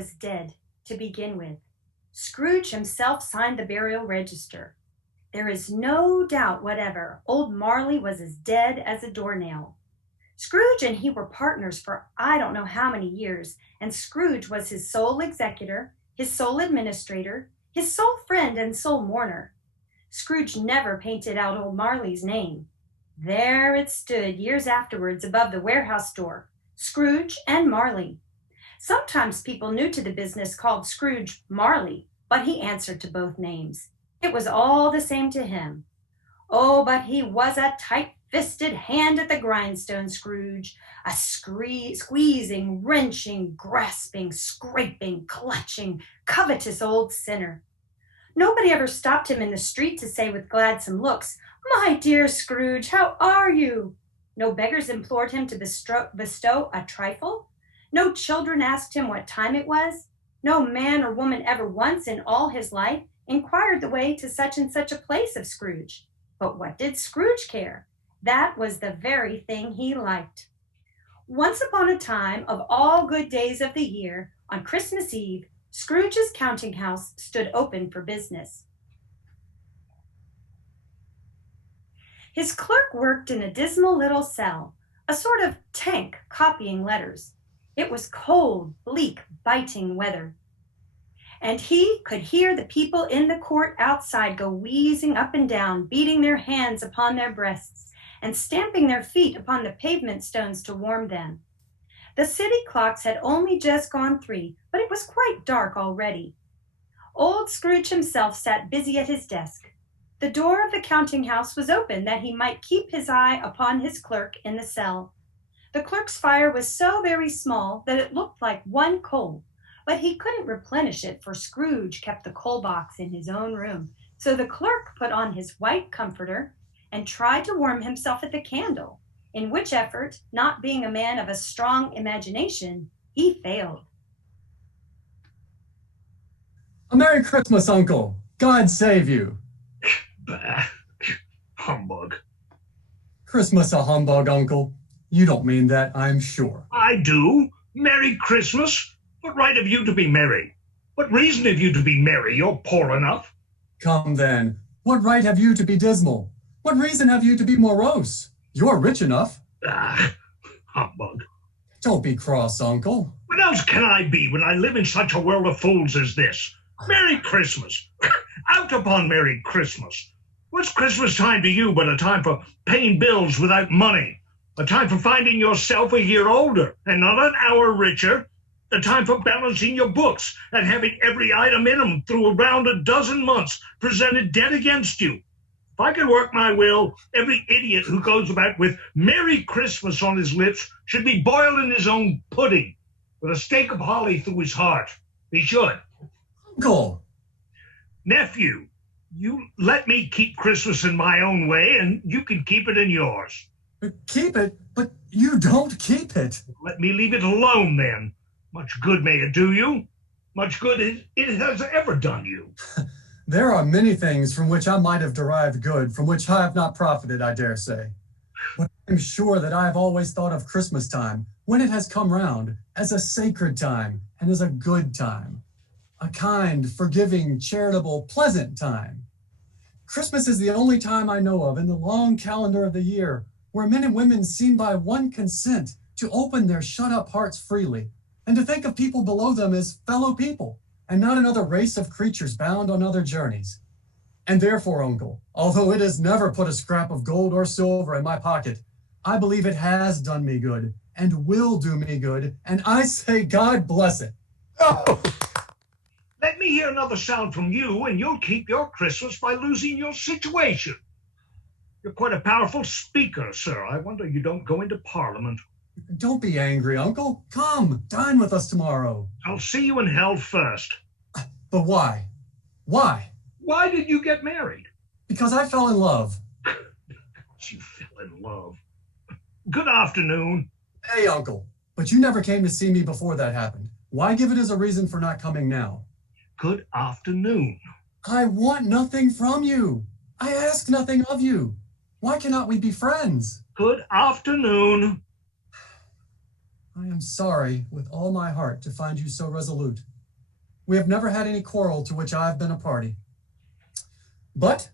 was dead to begin with. Scrooge himself signed the burial register. There is no doubt whatever, old Marley was as dead as a doornail. Scrooge and he were partners for I don't know how many years, and Scrooge was his sole executor, his sole administrator, his sole friend and sole mourner. Scrooge never painted out old Marley's name. There it stood years afterwards above the warehouse door, Scrooge and Marley. Sometimes people new to the business called Scrooge Marley, but he answered to both names. It was all the same to him. Oh, but he was a tight-fisted hand at the grindstone, Scrooge, a squeezing, wrenching, grasping, scraping, clutching, covetous old sinner. Nobody ever stopped him in the street to say with gladsome looks, "My dear Scrooge, how are you?" No beggars implored him to bestow a trifle. No children asked him what time it was. No man or woman ever once in all his life inquired the way to such and such a place of Scrooge. But what did Scrooge care? That was the very thing he liked. Once upon a time, of all good days of the year, on Christmas Eve, Scrooge's counting house stood open for business. His clerk worked in a dismal little cell, a sort of tank copying letters. It was cold, bleak, biting weather. And he could hear the people in the court outside go wheezing up and down, beating their hands upon their breasts and stamping their feet upon the pavement stones to warm them. The city clocks had only just gone 3, but it was quite dark already. Old Scrooge himself sat busy at his desk. The door of the counting house was open that he might keep his eye upon his clerk in the cell. The clerk's fire was so very small that it looked like one coal, but he couldn't replenish it, for Scrooge kept the coal box in his own room. So the clerk put on his white comforter and tried to warm himself at the candle, in which effort, not being a man of a strong imagination, he failed. A Merry Christmas, Uncle. God save you. Bah, humbug. Christmas a humbug, Uncle. You don't mean that, I'm sure. I do. Merry Christmas. What right have you to be merry? What reason have you to be merry? You're poor enough. Come then. What right have you to be dismal? What reason have you to be morose? You're rich enough. Ah, humbug. Don't be cross, Uncle. What else can I be when I live in such a world of fools as this? Merry Christmas. Out upon Merry Christmas. What's Christmas time to you but a time for paying bills without money? A time for finding yourself a year older and not an hour richer? A time for balancing your books and having every item in them through around a dozen months presented dead against you? If I could work my will, every idiot who goes about with Merry Christmas on his lips should be boiled in his own pudding with a stake of holly through his heart. He should. Uncle! Nephew, you let me keep Christmas in my own way, and you can keep it in yours. Keep it, but you don't keep it. Let me leave it alone, then. Much good may it do you. Much good it has ever done you. There are many things from which I might have derived good, from which I have not profited, I dare say. But I'm sure that I have always thought of Christmas time, when it has come round, as a sacred time and as a good time. A kind, forgiving, charitable, pleasant time. Christmas is the only time I know of in the long calendar of the year where men and women seem by one consent to open their shut-up hearts freely and to think of people below them as fellow people and not another race of creatures bound on other journeys. And therefore, Uncle, although it has never put a scrap of gold or silver in my pocket, I believe it has done me good and will do me good, and I say God bless it. Oh! Let me hear another sound from you, and you'll keep your Christmas by losing your situation. You're quite a powerful speaker, sir. I wonder you don't go into Parliament. Don't be angry, Uncle. Come, dine with us tomorrow. I'll see you in hell first. But why? Why? Why did you get married? Because I fell in love. You fell in love. Good afternoon. Hey, Uncle. But you never came to see me before that happened. Why give it as a reason for not coming now? Good afternoon. I want nothing from you. I ask nothing of you. Why cannot we be friends? Good afternoon. I am sorry with all my heart to find you so resolute. We have never had any quarrel to which I have been a party. But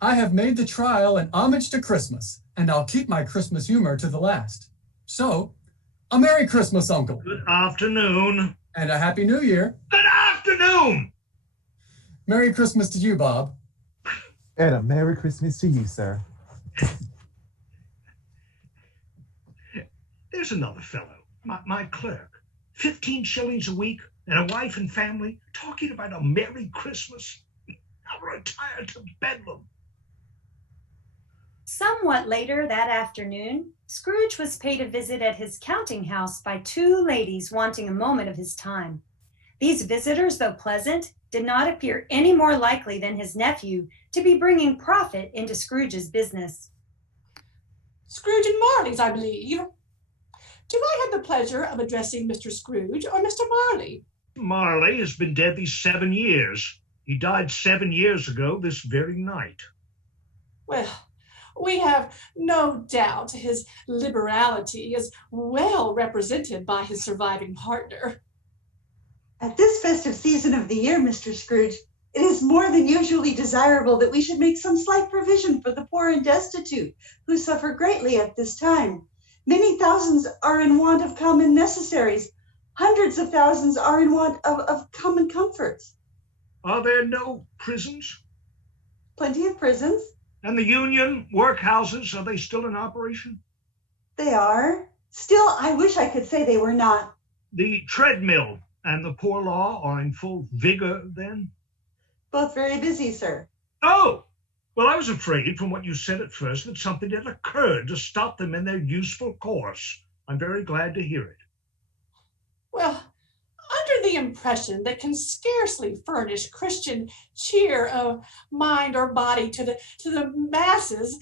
I have made the trial an homage to Christmas, and I'll keep my Christmas humor to the last. So, a Merry Christmas, Uncle. Good afternoon. And a Happy New Year. Good afternoon. Merry Christmas to you, Bob. And a Merry Christmas to you, sir. There's another fellow, my clerk. 15 shillings a week and a wife and family, talking about a Merry Christmas. I'll retire to Bedlam. Somewhat later that afternoon, Scrooge was paid a visit at his counting house by two ladies wanting a moment of his time. These visitors, though pleasant, did not appear any more likely than his nephew to be bringing profit into Scrooge's business. Scrooge and Marley's, I believe. Do I have the pleasure of addressing Mr. Scrooge or Mr. Marley? Marley has been dead these 7 years. He died 7 years ago this very night. Well, we have no doubt his liberality is well represented by his surviving partner. At this festive season of the year, Mr. Scrooge, it is more than usually desirable that we should make some slight provision for the poor and destitute, who suffer greatly at this time. Many thousands are in want of common necessaries. Hundreds of thousands are in want of common comforts. Are there no prisons? Plenty of prisons. And the union workhouses, are they still in operation? They are. Still, I wish I could say they were not. The treadmill and the poor law are in full vigor then? Both very busy, sir. Oh! Well, I was afraid from what you said at first that something had occurred to stop them in their useful course. I'm very glad to hear it. Well, under the impression that can scarcely furnish Christian cheer of mind or body to the masses,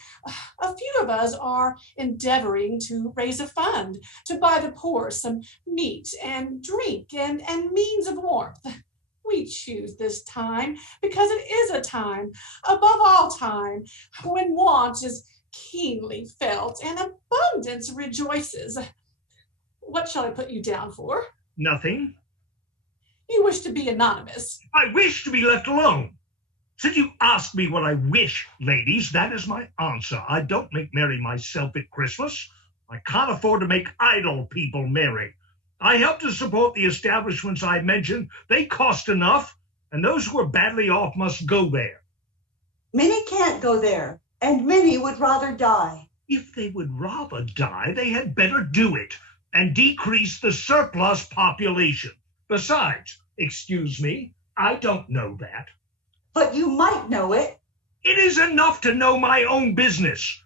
a few of us are endeavoring to raise a fund to buy the poor some meat and drink and means of warmth. We choose this time because it is a time, above all time, when want is keenly felt and abundance rejoices. What shall I put you down for? Nothing. You wish to be anonymous. I wish to be left alone. Since you asked me what I wish, ladies, that is my answer. I don't make merry myself at Christmas. I can't afford to make idle people merry. I help to support the establishments I mentioned. They cost enough, and those who are badly off must go there. Many can't go there, and many would rather die. If they would rather die, they had better do it and decrease the surplus population. Besides, excuse me, I don't know that. But you might know it. It is enough to know my own business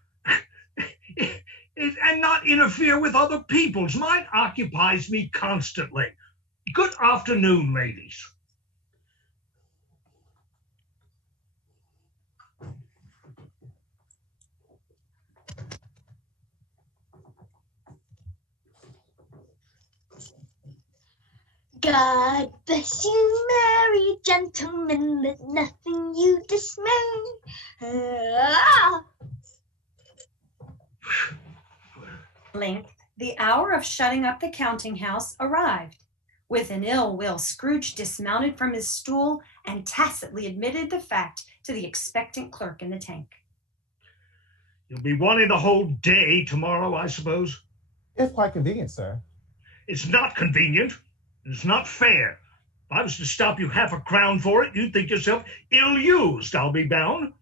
and not interfere with other people's. Mine occupies me constantly. Good afternoon, ladies. God bless you, merry gentlemen, let nothing you dismay. At length, the hour of shutting up the counting house arrived. With an ill will, Scrooge dismounted from his stool and tacitly admitted the fact to the expectant clerk in the tank. You'll be wanting the whole day tomorrow, I suppose? It's quite convenient, sir. It's not convenient. It's not fair. If I was to stop you half a crown for it, you'd think yourself ill-used, I'll be bound.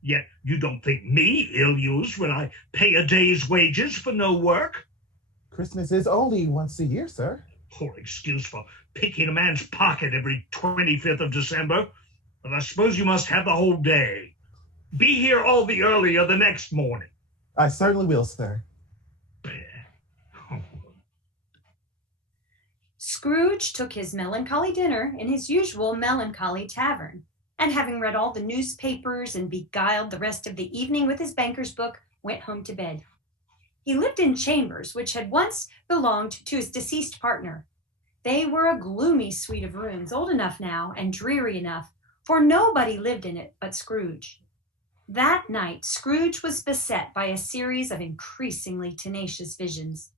Yet you don't think me ill-used when I pay a day's wages for no work. Christmas is only once a year, sir. Poor excuse for picking a man's pocket every 25th of December. But I suppose you must have the whole day. Be here all the earlier the next morning. I certainly will, sir. Scrooge took his melancholy dinner in his usual melancholy tavern, and having read all the newspapers and beguiled the rest of the evening with his banker's book, went home to bed. He lived in chambers which had once belonged to his deceased partner. They were a gloomy suite of rooms, old enough now and dreary enough, for nobody lived in it but Scrooge. That night, Scrooge was beset by a series of increasingly tenacious visions.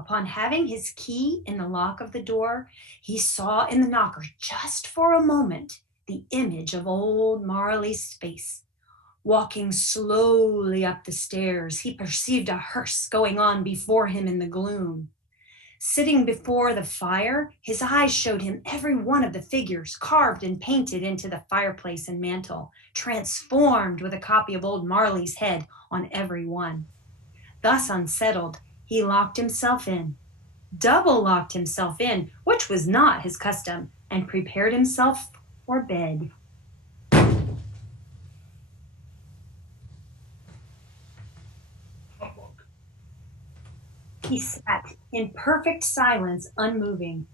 Upon having his key in the lock of the door, he saw in the knocker, just for a moment, the image of old Marley's face. Walking slowly up the stairs, he perceived a hearse going on before him in the gloom. Sitting before the fire, his eyes showed him every one of the figures carved and painted into the fireplace and mantel, transformed with a copy of old Marley's head on every one. Thus unsettled, he locked himself in, double locked himself in, which was not his custom, and prepared himself for bed. He sat in perfect silence, unmoving.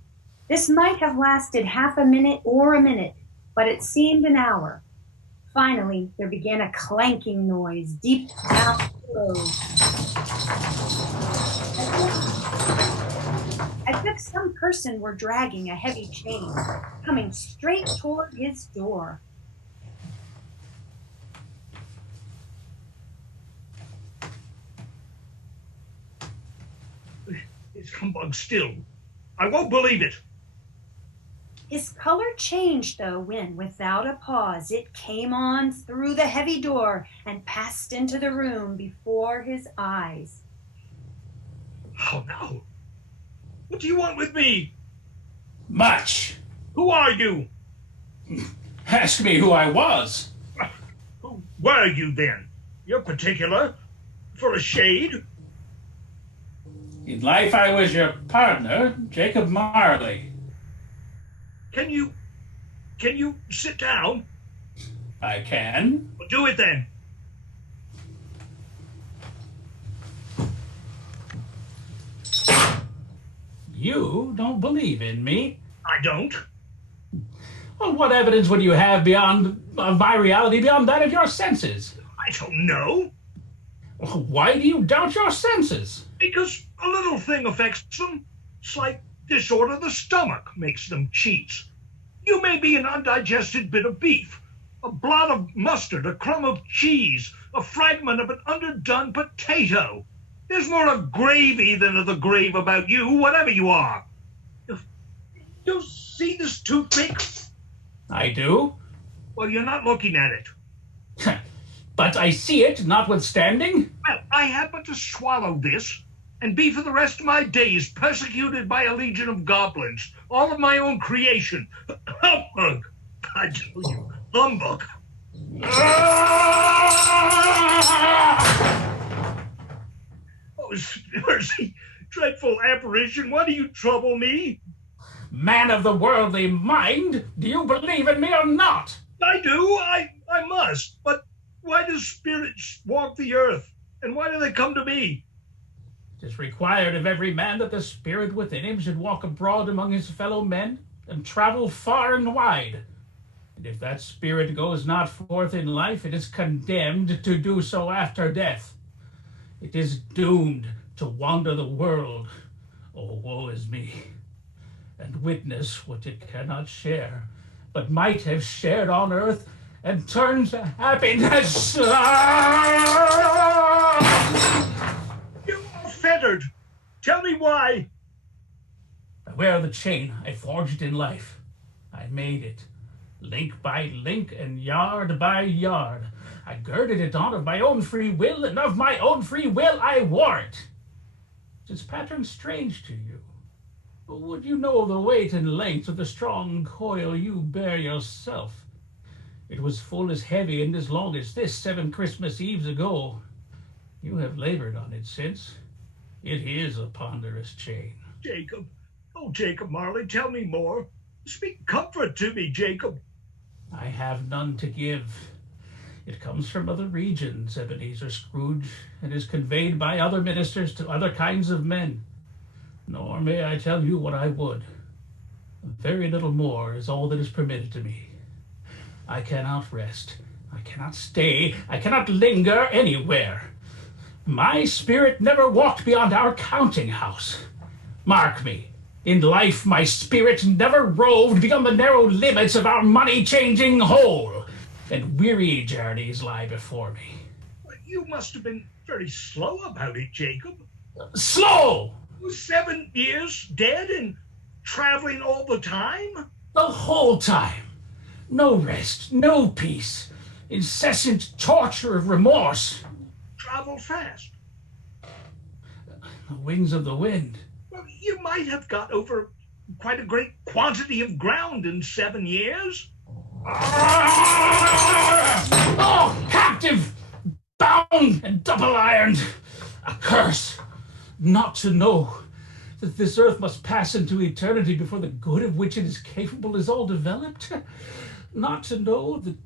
This might have lasted half a minute or a minute, but it seemed an hour. Finally, there began a clanking noise deep down below. As if some person were dragging a heavy chain, coming straight toward his door. It's humbug still. I won't believe it. His color changed, though, when, without a pause, it came on through the heavy door and passed into the room before his eyes. Oh, no. What do you want with me? Much. Who are you? Ask me who I was. Who were you, then? You're particular. For a shade? In life, I was your partner, Jacob Marley. Can you sit down? I can. Well, do it then. You don't believe in me. I don't. Well, what evidence would you have of my reality beyond that of your senses? I don't know. Why do you doubt your senses? Because a little thing affects them. Slight disorder of the stomach makes them cheats. You may be an undigested bit of beef, a blot of mustard, a crumb of cheese, a fragment of an underdone potato. There's more of gravy than of the grave about you, whatever you are. You see this toothpick? I do. Well, you're not looking at it. But I see it, notwithstanding. Well, I happen to swallow this and be for the rest of my days persecuted by a legion of goblins, all of my own creation. Humbug! I tell you, humbug! Oh, mercy! Dreadful apparition, why do you trouble me? Man of the worldly mind, do you believe in me or not? I do, I must, but why do spirits walk the earth, and why do they come to me? It is required of every man that the spirit within him should walk abroad among his fellow men and travel far and wide. And if that spirit goes not forth in life, it is condemned to do so after death. It is doomed to wander the world, oh, woe is me, and witness what it cannot share, but might have shared on earth and turn to happiness. You are fettered. Tell me why. I wear the chain I forged in life. I made it, link by link and yard by yard. I girded it on of my own free will, and of my own free will I wore it. Is its pattern strange to you? Or would you know the weight and length of the strong coil you bear yourself? It was full as heavy and as long as this 7 Christmas Eves ago. You have labored on it since. It is a ponderous chain. Jacob, oh, Jacob Marley, tell me more. Speak comfort to me, Jacob. I have none to give. It comes from other regions, Ebenezer Scrooge, and is conveyed by other ministers to other kinds of men. Nor may I tell you what I would. Very little more is all that is permitted to me. I cannot rest. I cannot stay. I cannot linger anywhere. My spirit never walked beyond our counting house. Mark me. In life, my spirit never roved beyond the narrow limits of our money-changing hole, and weary journeys lie before me. You must have been very slow about it, Jacob. Slow! 7 years dead and traveling all the time? The whole time. No rest, no peace, incessant torture of remorse. Travel fast. The wings of the wind. Well, you might have got over quite a great quantity of ground in 7 years. Oh, captive, bound and double ironed. A curse. Not to know that this earth must pass into eternity before the good of which it is capable is all developed. Not to know that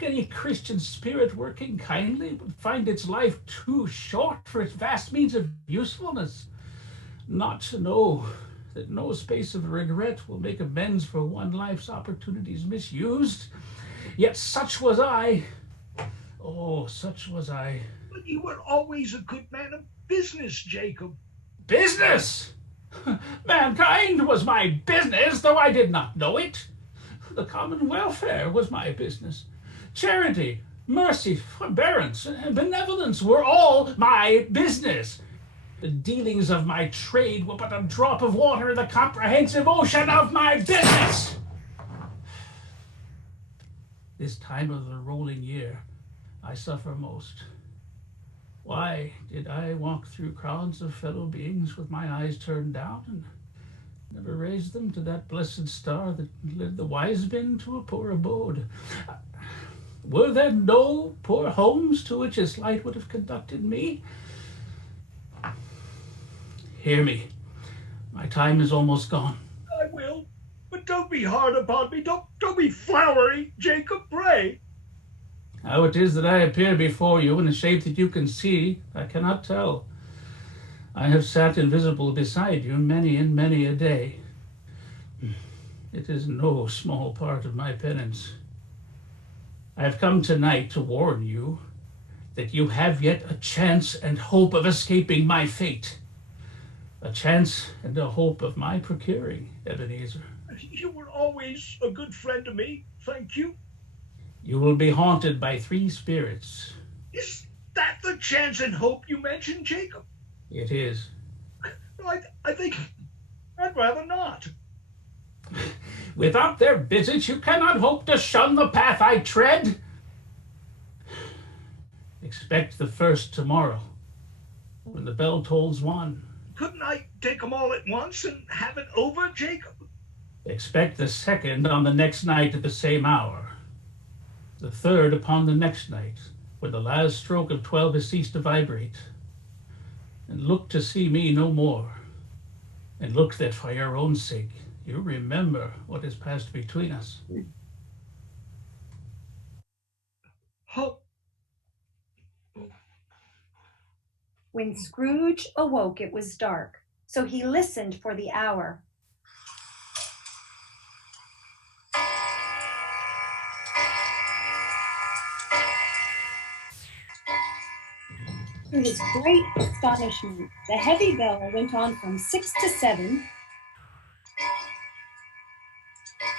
any Christian spirit working kindly would find its life too short for its vast means of usefulness. Not to know that no space of regret will make amends for one life's opportunities misused. Yet such was I. Oh, such was I. But you were always a good man of business, Jacob. Business! Mankind was my business, though I did not know it. The common welfare was my business. Charity, mercy, forbearance, and benevolence were all my business. The dealings of my trade were but a drop of water in the comprehensive ocean of my business. This time of the rolling year, I suffer most. Why did I walk through crowds of fellow beings with my eyes turned down and never raised them to that blessed star that led the wise men to a poor abode? Were there no poor homes to which its light would have conducted me? Hear me. My time is almost gone. I will. But don't be hard upon me. Don't be flowery, Jacob, pray. How it is that I appear before you in a shape that you can see, I cannot tell. I have sat invisible beside you many and many a day. It is no small part of my penance. I have come tonight to warn you that you have yet a chance and hope of escaping my fate. A chance and a hope of my procuring, Ebenezer. You were always a good friend to me. Thank you. You will be haunted by 3 spirits. Is that the chance and hope you mentioned, Jacob? It is. I think I'd rather not. Without their visits, you cannot hope to shun the path I tread. Expect the first tomorrow, when the bell tolls 1. Couldn't I take them all at once and have it over, Jacob? Expect the second on the next night at the same hour. The third upon the next night, when the last stroke of 12 has ceased to vibrate. And look to see me no more. And look that for your own sake, you remember what has passed between us. Hope. When Scrooge awoke, it was dark, so he listened for the hour. To his great astonishment, the heavy bell went on from 6 to 7,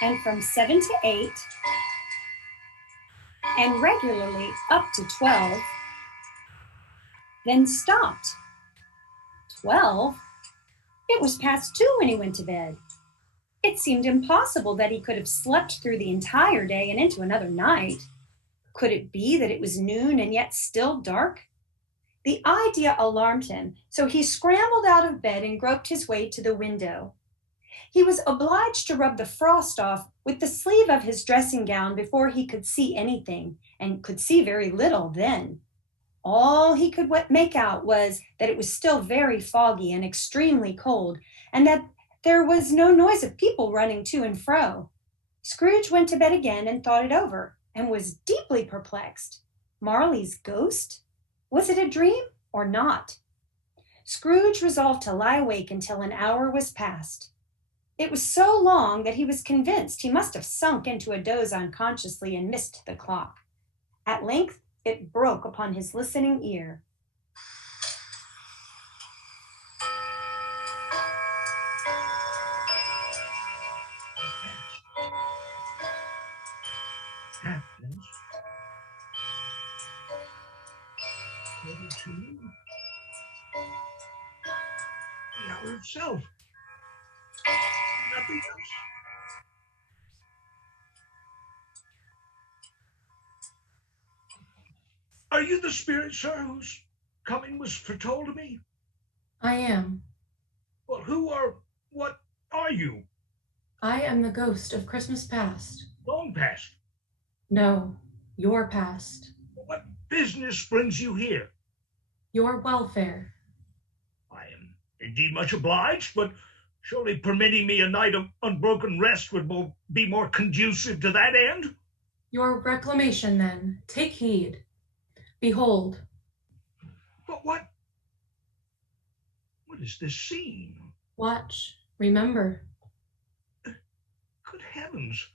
and from 7 to 8, and regularly up to 12, then stopped. 12? It was past 2 when he went to bed. It seemed impossible that he could have slept through the entire day and into another night. Could it be that it was noon and yet still dark? The idea alarmed him, so he scrambled out of bed and groped his way to the window. He was obliged to rub the frost off with the sleeve of his dressing gown before he could see anything, and could see very little then. All he could make out was that it was still very foggy and extremely cold, and that there was no noise of people running to and fro. Scrooge went to bed again and thought it over, and was deeply perplexed. Marley's ghost? Was it a dream or not? Scrooge resolved to lie awake until an hour was past. It was so long that he was convinced he must have sunk into a doze unconsciously and missed the clock. At length, it broke upon his listening ear. Captains. 32. tower itself. Nothing else. Are you the spirit, sir, whose coming was foretold to me? I am. Well, what are you? I am the ghost of Christmas past. Long past. No, your past. What business brings you here? Your welfare. I am indeed much obliged, but surely permitting me a night of unbroken rest would be more conducive to that end? Your reclamation, then. Take heed. Behold. But what is this scene? Watch. Remember. Good heavens.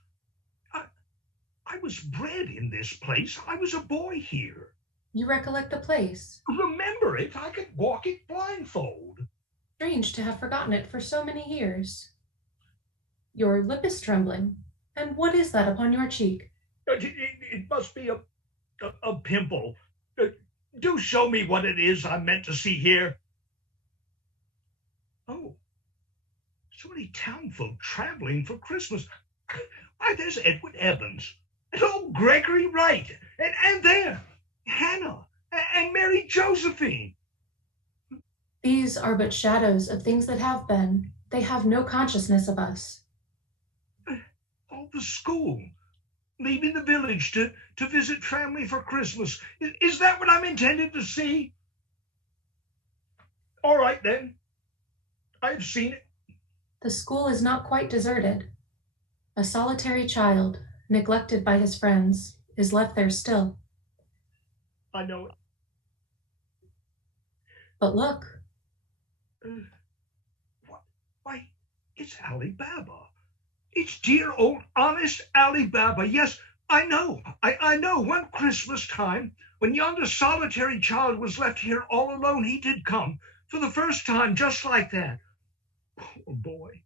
I was bred in this place. I was a boy here. You recollect the place? Remember it? I could walk it blindfold. Strange to have forgotten it for so many years. Your lip is trembling. And what is that upon your cheek? It must be a pimple. Do show me what it is I'm meant to see here. Oh, so many townfolk traveling for Christmas. Why, there's Edward Evans and old Gregory Wright, and there, Hannah and Mary Josephine. These are but shadows of things that have been. They have no consciousness of us. All the school, leaving the village to visit family for Christmas. Is that what I'm intended to see? All right, then. I've seen it. The school is not quite deserted. A solitary child, neglected by his friends, is left there still. I know it. But look. Why, it's Ali Baba. It's dear old honest Ali Baba. Yes, I know. I know. One Christmas time, when yonder solitary child was left here all alone, he did come. For the first time, just like that. Poor boy.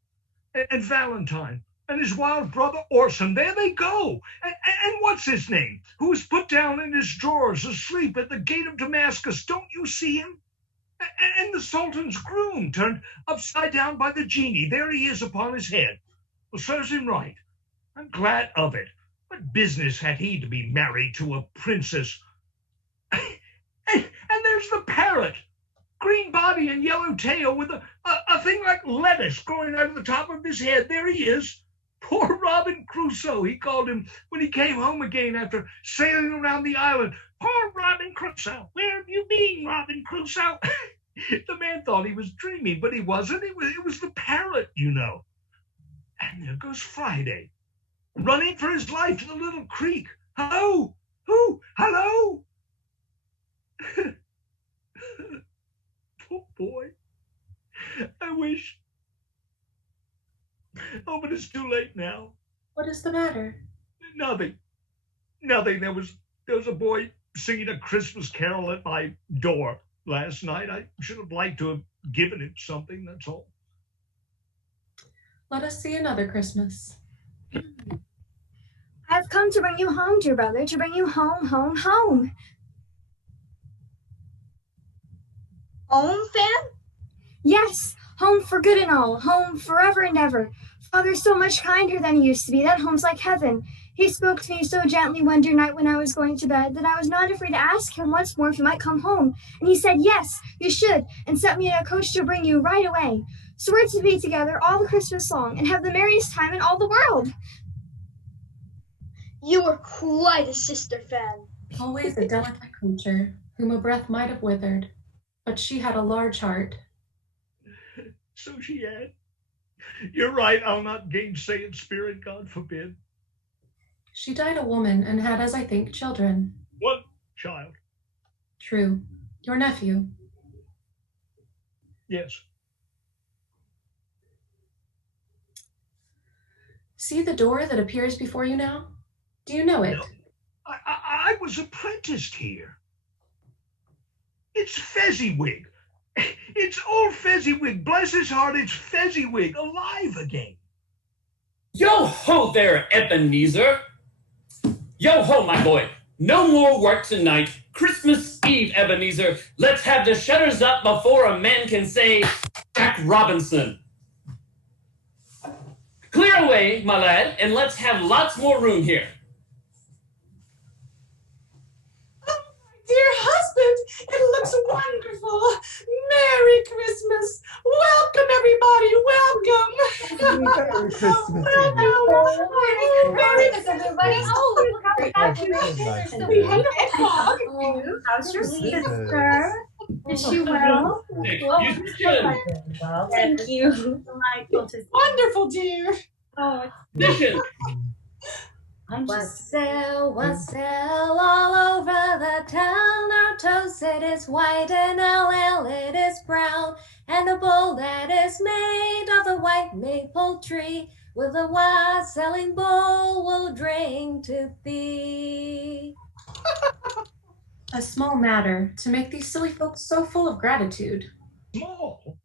And Valentine. And his wild brother Orson. There they go. And what's his name? Who was put down in his drawers asleep at the gate of Damascus. Don't you see him? And the Sultan's groom turned upside down by the genie. There he is upon his head. Well, serves him right. I'm glad of it. What business had he to be married to a princess? and there's the parrot. Green body and yellow tail with a thing like lettuce growing out of the top of his head. There he is. Poor Robin Crusoe, he called him when he came home again after sailing around the island. Poor Robin Crusoe. Where have you been, Robin Crusoe? The man thought he was dreaming, but he wasn't. It was the parrot, you know. And there goes Friday, running for his life to the little creek. Hello? Who? Hello? Poor boy. I wish. Oh, but it's too late now. What is the matter? Nothing. There was a boy singing a Christmas carol at my door last night. I should have liked to have given him something, that's all. Let us see another Christmas. I've come to bring you home, dear brother, to bring you home, home, home. Home, Fan? Yes, home for good and all, home forever and ever. Father's so much kinder than he used to be. That home's like heaven. He spoke to me so gently one dear night when I was going to bed that I was not afraid to ask him once more if he might come home. And he said, yes, you should, and sent me in a coach to bring you right away. So we're to be together all the Christmas long and have the merriest time in all the world. You were quite a sister, Fan. Always a delicate creature, whom a breath might have withered, but she had a large heart. So she had. You're right, I'll not gainsay it, spirit, God forbid. She died a woman and had, as I think, children. One child. True. Your nephew. Yes. See the door that appears before you now? Do you know it? No. I was apprenticed here. It's Fezziwig. It's old Fezziwig. Bless his heart, it's Fezziwig, alive again. Yo ho there, Ebenezer. Yo ho, my boy. No more work tonight. Christmas Eve, Ebenezer. Let's have the shutters up before a man can say, Jack Jack Robinson. Clear away, my lad, and let's have lots more room here. Dear husband, it looks wonderful. Merry Christmas. Welcome, everybody. Welcome. Merry Christmas. Merry Christmas, everybody. Oh, Happy we had a dog. How's your Christmas. sister? Is she well? You should. Thank you. Delightful to see. Wonderful, dear. Oh, Mission. I'm just Wassail all over the town. Our toast it is white and our ale it is brown. And the bowl that is made of the white maple tree, with a wassailing bowl will drink to thee. A small matter to make these silly folks so full of gratitude. Small.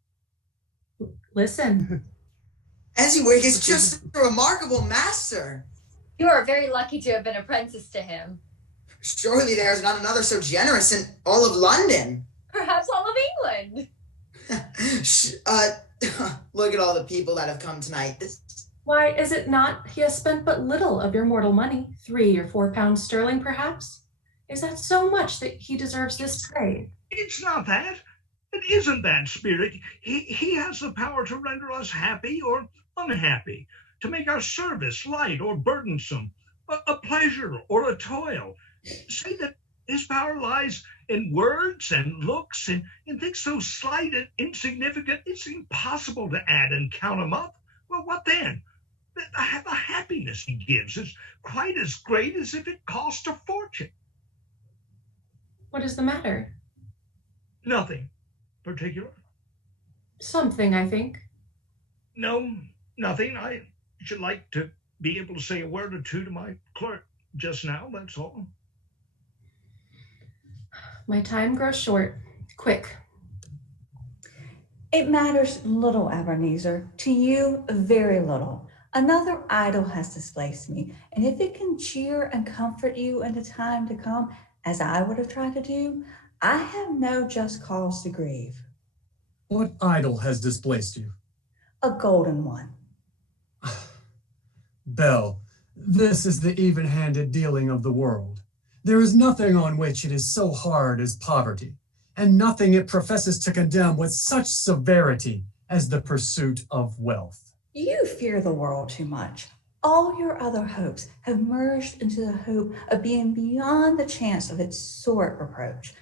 Listen. Ezzywick is just a remarkable master. You are very lucky to have been apprenticed to him. Surely there is not another so generous in all of London. Perhaps all of England. Look at all the people that have come tonight. Why is it not he has spent but little of your mortal money, 3 or 4 pounds sterling perhaps? Is that so much that he deserves this trade? It's not that. It isn't that, Spirit. He has the power to render us happy or unhappy, to make our service light or burdensome, a pleasure or a toil. Say that his power lies in words and looks and in things so slight and insignificant, it's impossible to add and count them up. Well, what then? The happiness he gives is quite as great as if it cost a fortune. What is the matter? Nothing particular. Something, I think. No, nothing. I should like to be able to say a word or two to my clerk just now, that's all. My time grows short. Quick. It matters little, Ebenezer. To you, very little. Another idol has displaced me, and if it can cheer and comfort you in the time to come, as I would have tried to do, I have no just cause to grieve. What idol has displaced you? A golden one. Belle, this is the even-handed dealing of the world. There is nothing on which it is so hard as poverty, and nothing it professes to condemn with such severity as the pursuit of wealth. You fear the world too much. All your other hopes have merged into the hope of being beyond the chance of its sore reproach.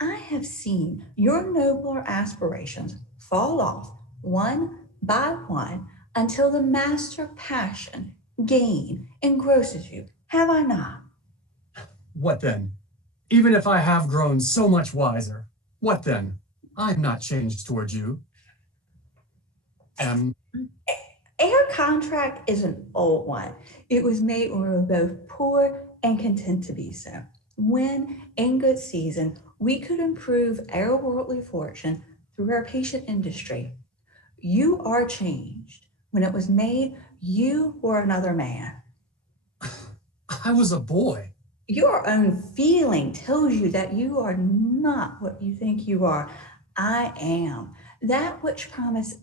I have seen your nobler aspirations fall off one by one until the master passion, gain, engrosses you. Have I not? What then? Even if I have grown so much wiser, what then? I'm not changed towards you. Our contract is an old one. It was made when we were both poor and content to be so. When, in good season, we could improve our worldly fortune through our patient industry. You are changed. When it was made, you were another man. I was a boy. Your own feeling tells you that you are not what you think you are. I am. That which promised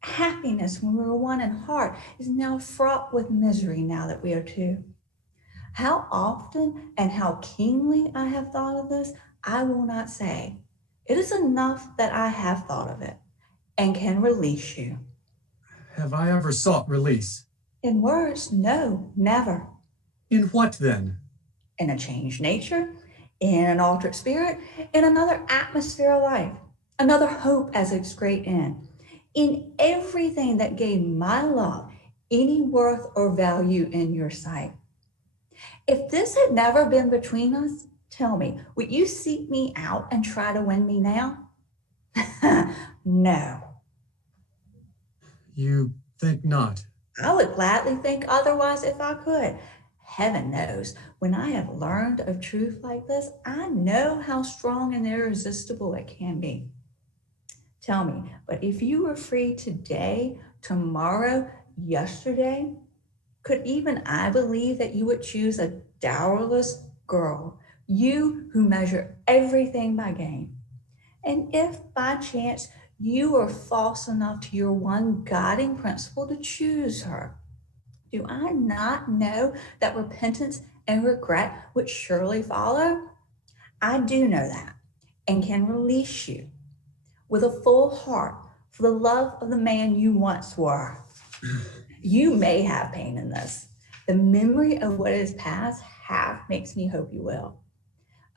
happiness when we were one in heart is now fraught with misery now that we are two. How often and how keenly I have thought of this, I will not say. It is enough that I have thought of it and can release you. Have I ever sought release? In words, no, never. In what then? In a changed nature, in an altered spirit, in another atmosphere of life, another hope as its great end. In everything that gave my love any worth or value in your sight. If this had never been between us, tell me, would you seek me out and try to win me now? No. You think not? I would gladly think otherwise if I could. Heaven knows, when I have learned of truth like this, I know how strong and irresistible it can be. Tell me, but if you were free today, tomorrow, yesterday, could even I believe that you would choose a dowerless girl, you who measure everything by gain? And if by chance You are false enough to your one guiding principle to choose her. Do I not know that repentance and regret would surely follow? I do know that and can release you with a full heart for the love of the man you once were. You may have pain in this. The memory of what is past half makes me hope you will.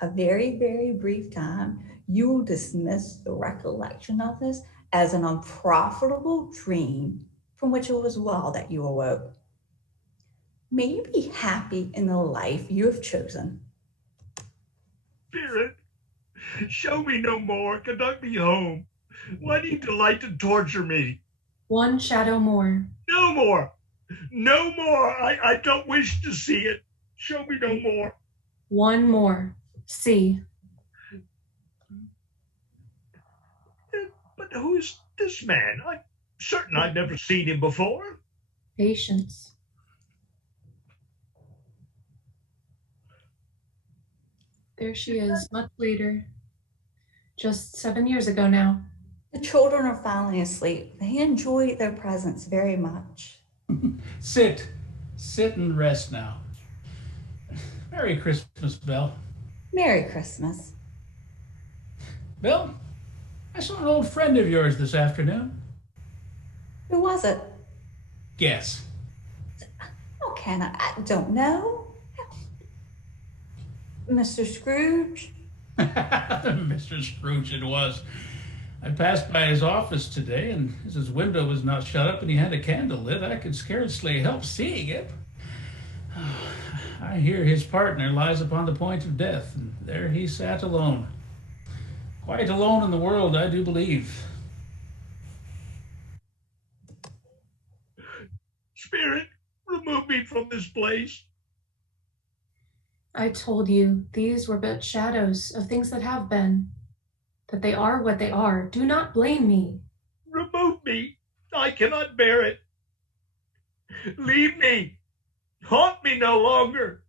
A very, very brief time, you will dismiss the recollection of this as an unprofitable dream from which it was well that you awoke. May you be happy in the life you have chosen. Spirit, show me no more. Conduct me home. Why do you delight to torture me? One shadow more. No more. No more. I don't wish to see it. Show me no more. One more. See. But who's this man? I'm certain I've never seen him before. Patience. There she is, much later. Just 7 years ago now. The children are finally asleep. They enjoy their presence very much. Sit and rest now. Merry Christmas, Belle. Merry Christmas. Belle, I saw an old friend of yours this afternoon. Who was it? Guess. Oh, can I don't know. Mr. Scrooge? Mr. Scrooge it was. I passed by his office today, and as his window was not shut up and he had a candle lit, I could scarcely help seeing it. I hear his partner lies upon the point of death, and there he sat alone. Quite alone in the world, I do believe. Spirit, remove me from this place. I told you these were but shadows of things that have been, that they are what they are. Do not blame me. Remove me. I cannot bear it. Leave me. Haunt me no longer.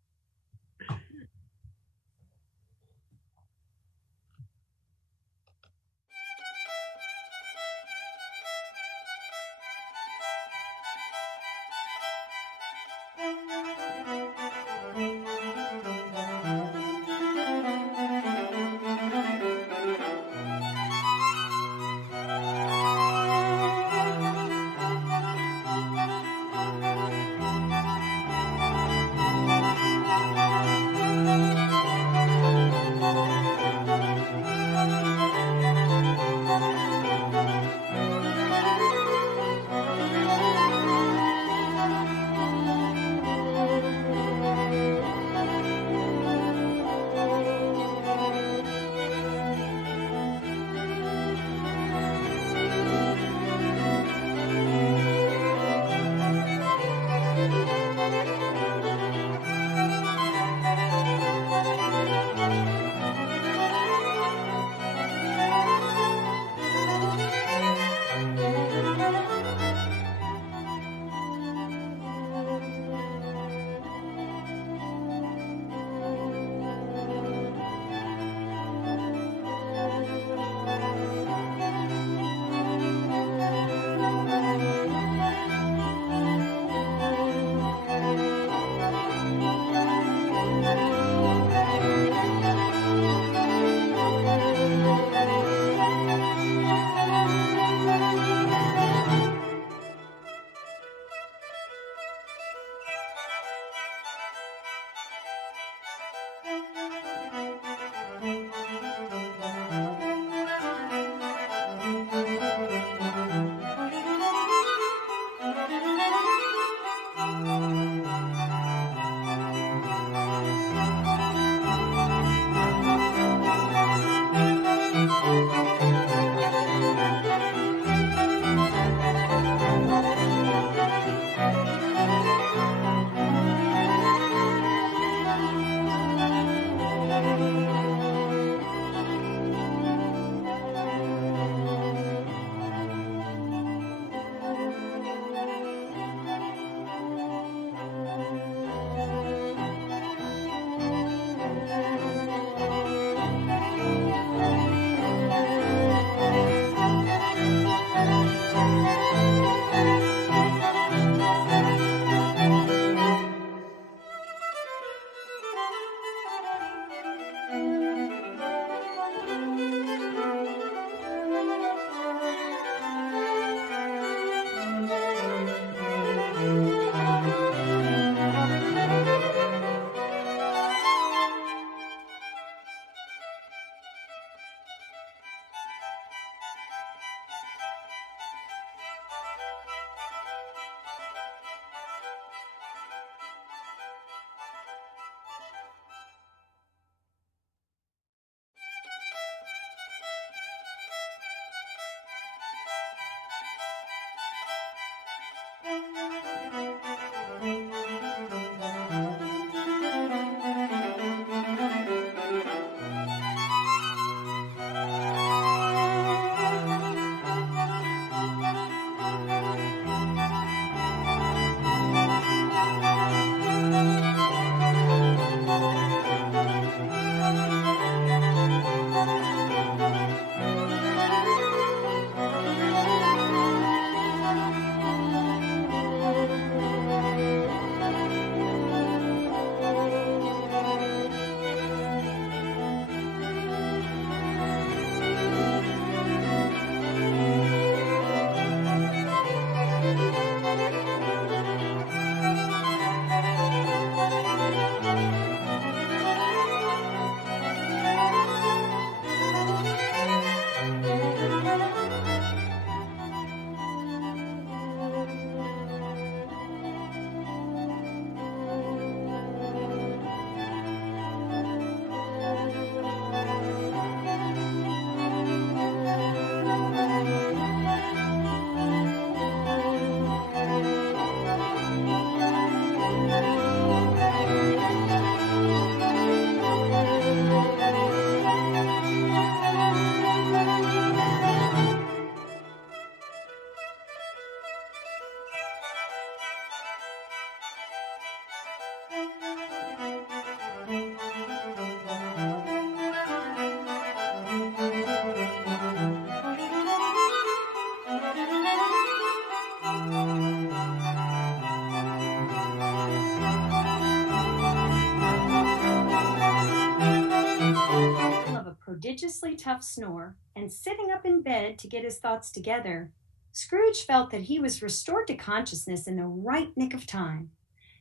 tremendously tough snore and sitting up in bed to get his thoughts together, Scrooge felt that he was restored to consciousness in the right nick of time.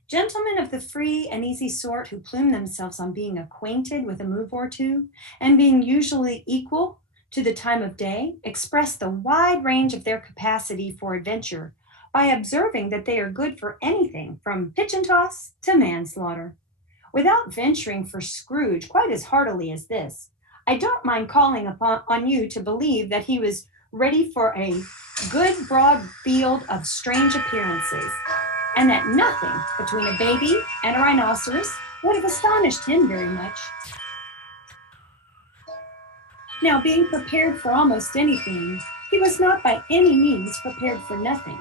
Gentlemen of the free and easy sort who plume themselves on being acquainted with a move or two and being usually equal to the time of day express the wide range of their capacity for adventure by observing that they are good for anything from pitch and toss to manslaughter. Without venturing for Scrooge quite as heartily as this, I don't mind calling on you to believe that he was ready for a good broad field of strange appearances, and that nothing between a baby and a rhinoceros would have astonished him very much. Now, being prepared for almost anything, he was not by any means prepared for nothing,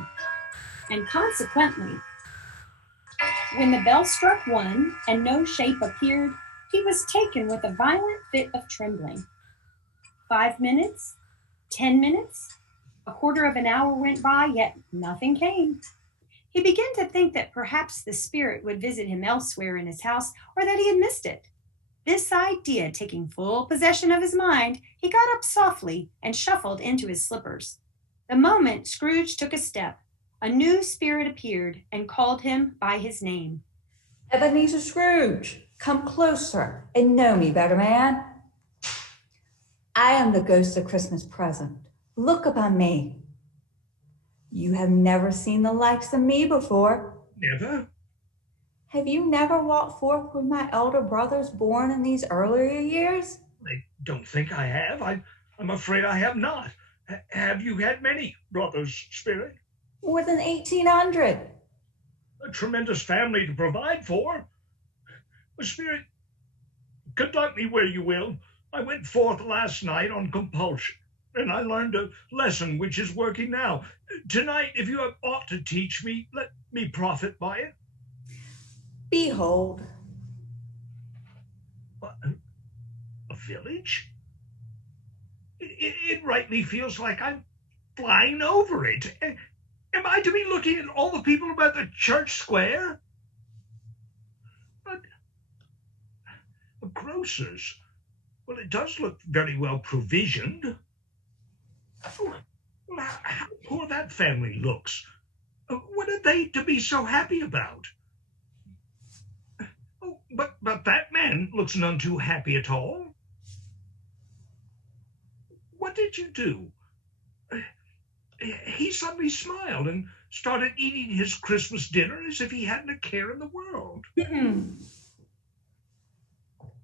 and consequently, when the bell struck one and no shape appeared, he was taken with a violent fit of trembling. 5 minutes, 10 minutes, a quarter of an hour went by, yet nothing came. He began to think that perhaps the spirit would visit him elsewhere in his house, or that he had missed it. This idea taking full possession of his mind, he got up softly and shuffled into his slippers. The moment Scrooge took a step, a new spirit appeared and called him by his name. Ebenezer Scrooge, come closer and know me better, man. I am the ghost of Christmas present. Look upon me. You have never seen the likes of me before. Never? Have you never walked forth with my elder brothers born in these earlier years? I don't think I have. I'm afraid I have not. Have you had many brothers, Spirit? More than 1,800. A tremendous family to provide for. Spirit, conduct me where you will. I went forth last night on compulsion, and I learned a lesson which is working now. Tonight, if you have aught to teach me, let me profit by it. Behold. A village? It rightly feels like I'm flying over it. Am I to be looking at all the people about the church square? But a grocer's, well, it does look very well provisioned. Well, how poor that family looks. What are they to be so happy about? Oh, but that man looks none too happy at all. What did you do? He suddenly smiled and started eating his Christmas dinner as if he hadn't a care in the world.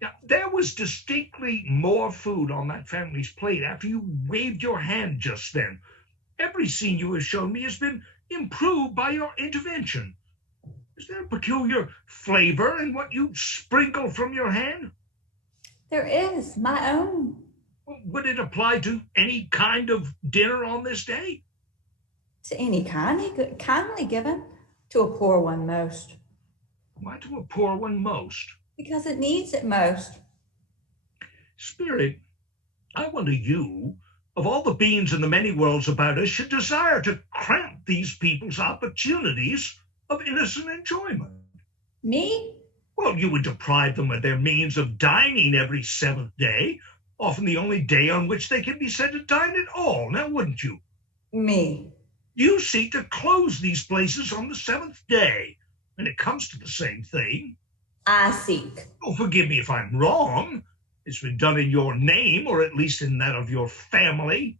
Now, there was distinctly more food on that family's plate after you waved your hand just then. Every scene you have shown me has been improved by your intervention. Is there a peculiar flavor in what you sprinkle from your hand? There is, my own. Would it apply to any kind of dinner on this day? To any kind, kindly given, to a poor one most. Why to a poor one most? Because it needs it most. Spirit, I wonder you, of all the beings in the many worlds about us, should desire to cramp these people's opportunities of innocent enjoyment. Me? Well, you would deprive them of their means of dining every seventh day, often the only day on which they can be said to dine at all, now wouldn't you? Me. You seek to close these places on the seventh day, and it comes to the same thing. I seek. Oh, forgive me if I'm wrong. It's been done in your name, or at least in that of your family.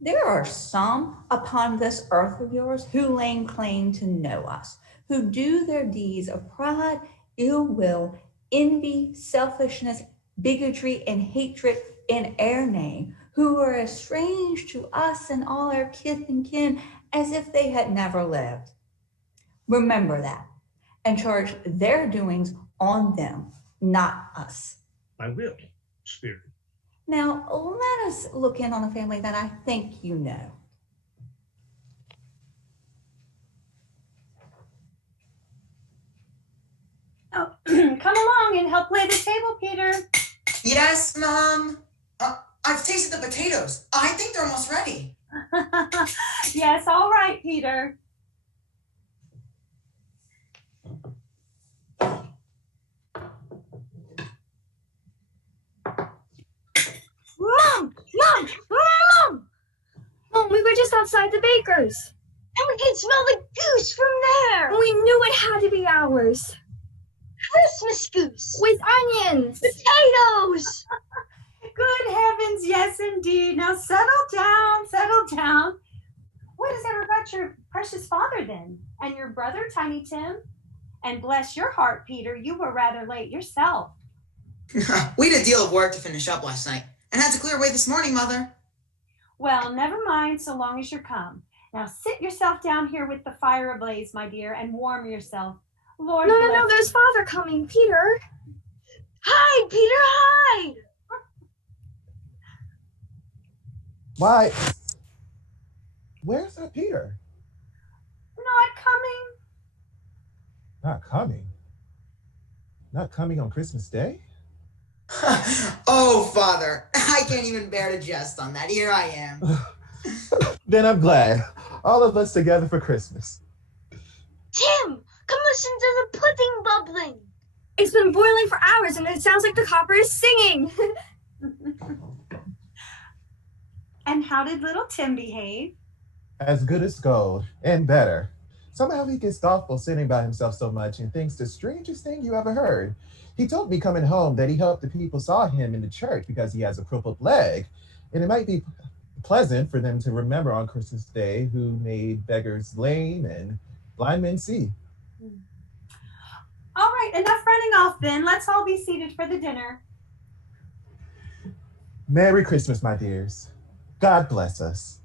There are some upon this earth of yours who lay claim to know us, who do their deeds of pride, ill will, envy, selfishness, bigotry, and hatred in our name, who are as strange to us and all our kith and kin as if they had never lived. Remember that, and charge their doings on them, not us. I will, Spirit. Now, let us look in on a family that I think you know. Oh, come along and help lay the table, Peter. Yes, Mom. I've tasted the potatoes. I think they're almost ready. Yes, all right, Peter. Mom! Mom! Mom! Mom, we were just outside the baker's. And we can smell the goose from there. We knew it had to be ours. Christmas goose. With onions. Potatoes. Good heavens, yes indeed. Now settle down, settle down. What is ever about your precious father then? And your brother, Tiny Tim? And bless your heart, Peter, you were rather late yourself. We had a deal of work to finish up last night and had to clear away this morning, Mother. Well, never mind so long as you're come. Now sit yourself down here with the fire ablaze, my dear, and warm yourself. Lord No, bless there's Father coming. Peter. Hi, Peter, hi. Why? Where's our Peter? Not coming. Not coming? Not coming on Christmas Day? Oh, Father, I can't even bear to jest on that. Here I am. Then I'm glad. All of us together for Christmas. Tim, come listen to the pudding bubbling. It's been boiling for hours and it sounds like the copper is singing. And how did little Tim behave? As good as gold, and better. Somehow he gets thoughtful sitting by himself so much and thinks the strangest thing you ever heard. He told me coming home that he hoped the people saw him in the church because he has a crippled leg. And it might be pleasant for them to remember on Christmas Day who made beggars lame and blind men see. All right, enough running off then. Let's all be seated for the dinner. Merry Christmas, my dears. God bless us.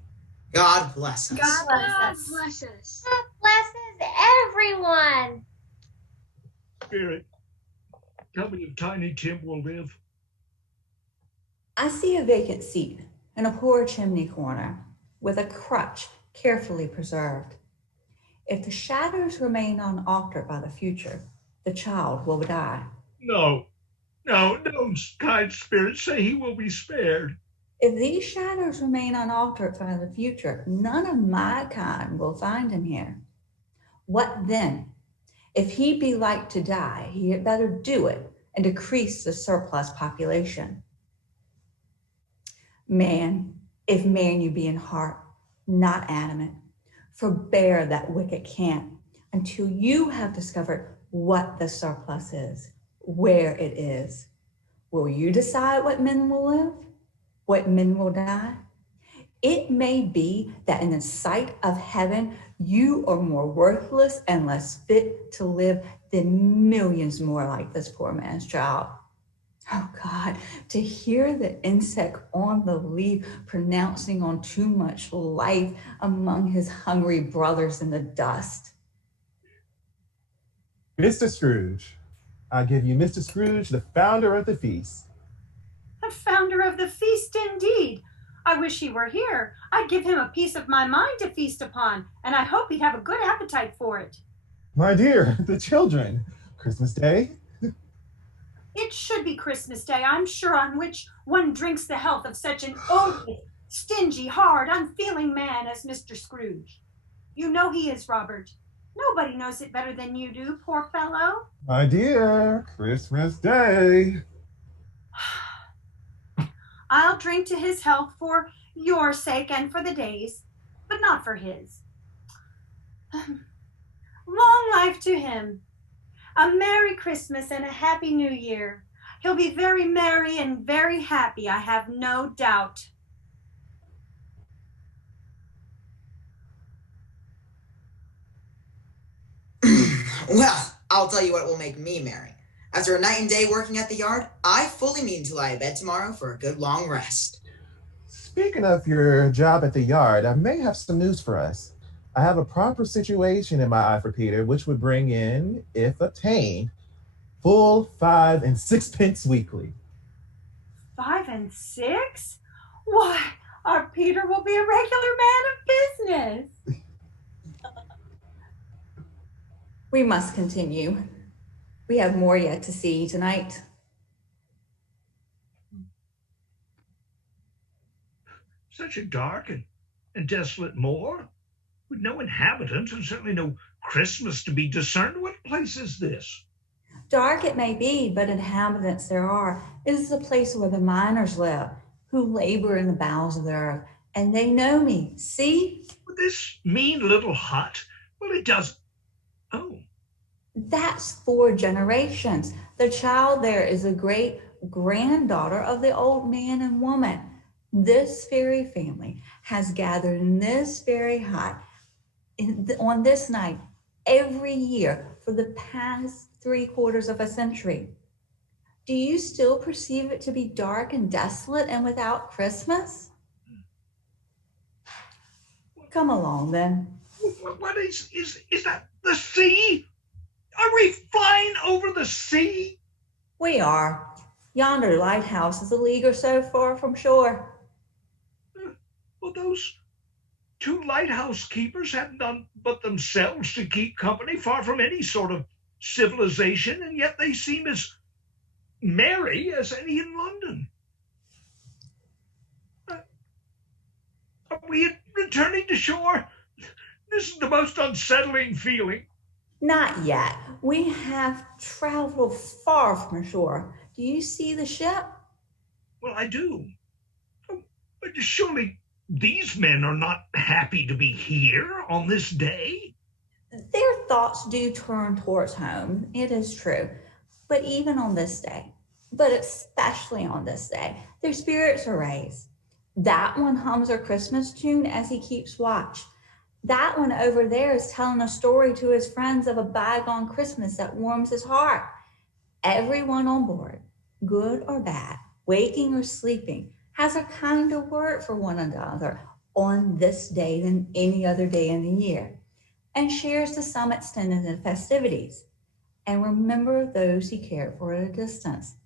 God bless us. God bless us. God blesses everyone. Spirit, tell me if Tiny Tim will live. I see a vacant seat in a poor chimney corner with a crutch carefully preserved. If the shadows remain unaltered by the future, the child will die. No, kind spirit, say he will be spared. If these shadows remain unaltered by the future, none of my kind will find him here. What then? If he be like to die, he had better do it and decrease the surplus population. Man, if man you be in heart, not animate, forbear that wicked cant until you have discovered what the surplus is, where it is. Will you decide what men will live? What men will die? It may be that in the sight of heaven, you are more worthless and less fit to live than millions more like this poor man's child. Oh God, to hear the insect on the leaf pronouncing on too much life among his hungry brothers in the dust. Mr. Scrooge, I give you Mr. Scrooge, the founder of the feast. The founder of the feast, indeed. I wish he were here. I'd give him a piece of my mind to feast upon, and I hope he'd have a good appetite for it. My dear, the children, Christmas Day. It should be Christmas Day, I'm sure, on which one drinks the health of such an odious, stingy, hard, unfeeling man as Mr. Scrooge. You know he is, Robert. Nobody knows it better than you do, poor fellow. My dear, Christmas Day. I'll drink to his health for your sake and for the day's, but not for his. Long life to him. A Merry Christmas and a Happy New Year. He'll be very merry and very happy, I have no doubt. Well, I'll tell you what will make me merry. After a night and day working at the yard, I fully mean to lie in bed tomorrow for a good long rest. Speaking of your job at the yard, I may have some news for us. I have a proper situation in my eye for Peter, which would bring in, if obtained, full 5 and 6 pence weekly. 5 and 6? Why, our Peter will be a regular man of business. We must continue. We have more yet to see tonight. Such a dark and desolate moor, with no inhabitants and certainly no Christmas to be discerned. What place is this? Dark it may be, but inhabitants there are. It is the place where the miners live, who labor in the bowels of the earth, and they know me. See? This mean little hut? Well, it does. Oh. That's 4 generations. The child there is a great granddaughter of the old man and woman. This very family has gathered in this very hut on this night every year for the past 3/4 of a century. Do you still perceive it to be dark and desolate and without Christmas? Come along then. What is that? The sea? Are we flying over the sea? We are. Yonder lighthouse is a league or so far from shore. Well, those 2 lighthouse keepers have none but themselves to keep company, far from any sort of civilization, and yet they seem as merry as any in London. Are we returning to shore? This is the most unsettling feeling. Not yet. We have traveled far from shore. Do you see the ship? Well, I do. But surely these men are not happy to be here on this day? Their thoughts do turn towards home, it is true. But even on this day, but especially on this day, their spirits are raised. That one hums a Christmas tune as he keeps watch. That one over there is telling a story to his friends of a bygone Christmas that warms his heart. Everyone on board, good or bad, waking or sleeping, has a kinder word for one another on this day than any other day in the year, and shares to some extent in the festivities, and remember those he cared for at a distance,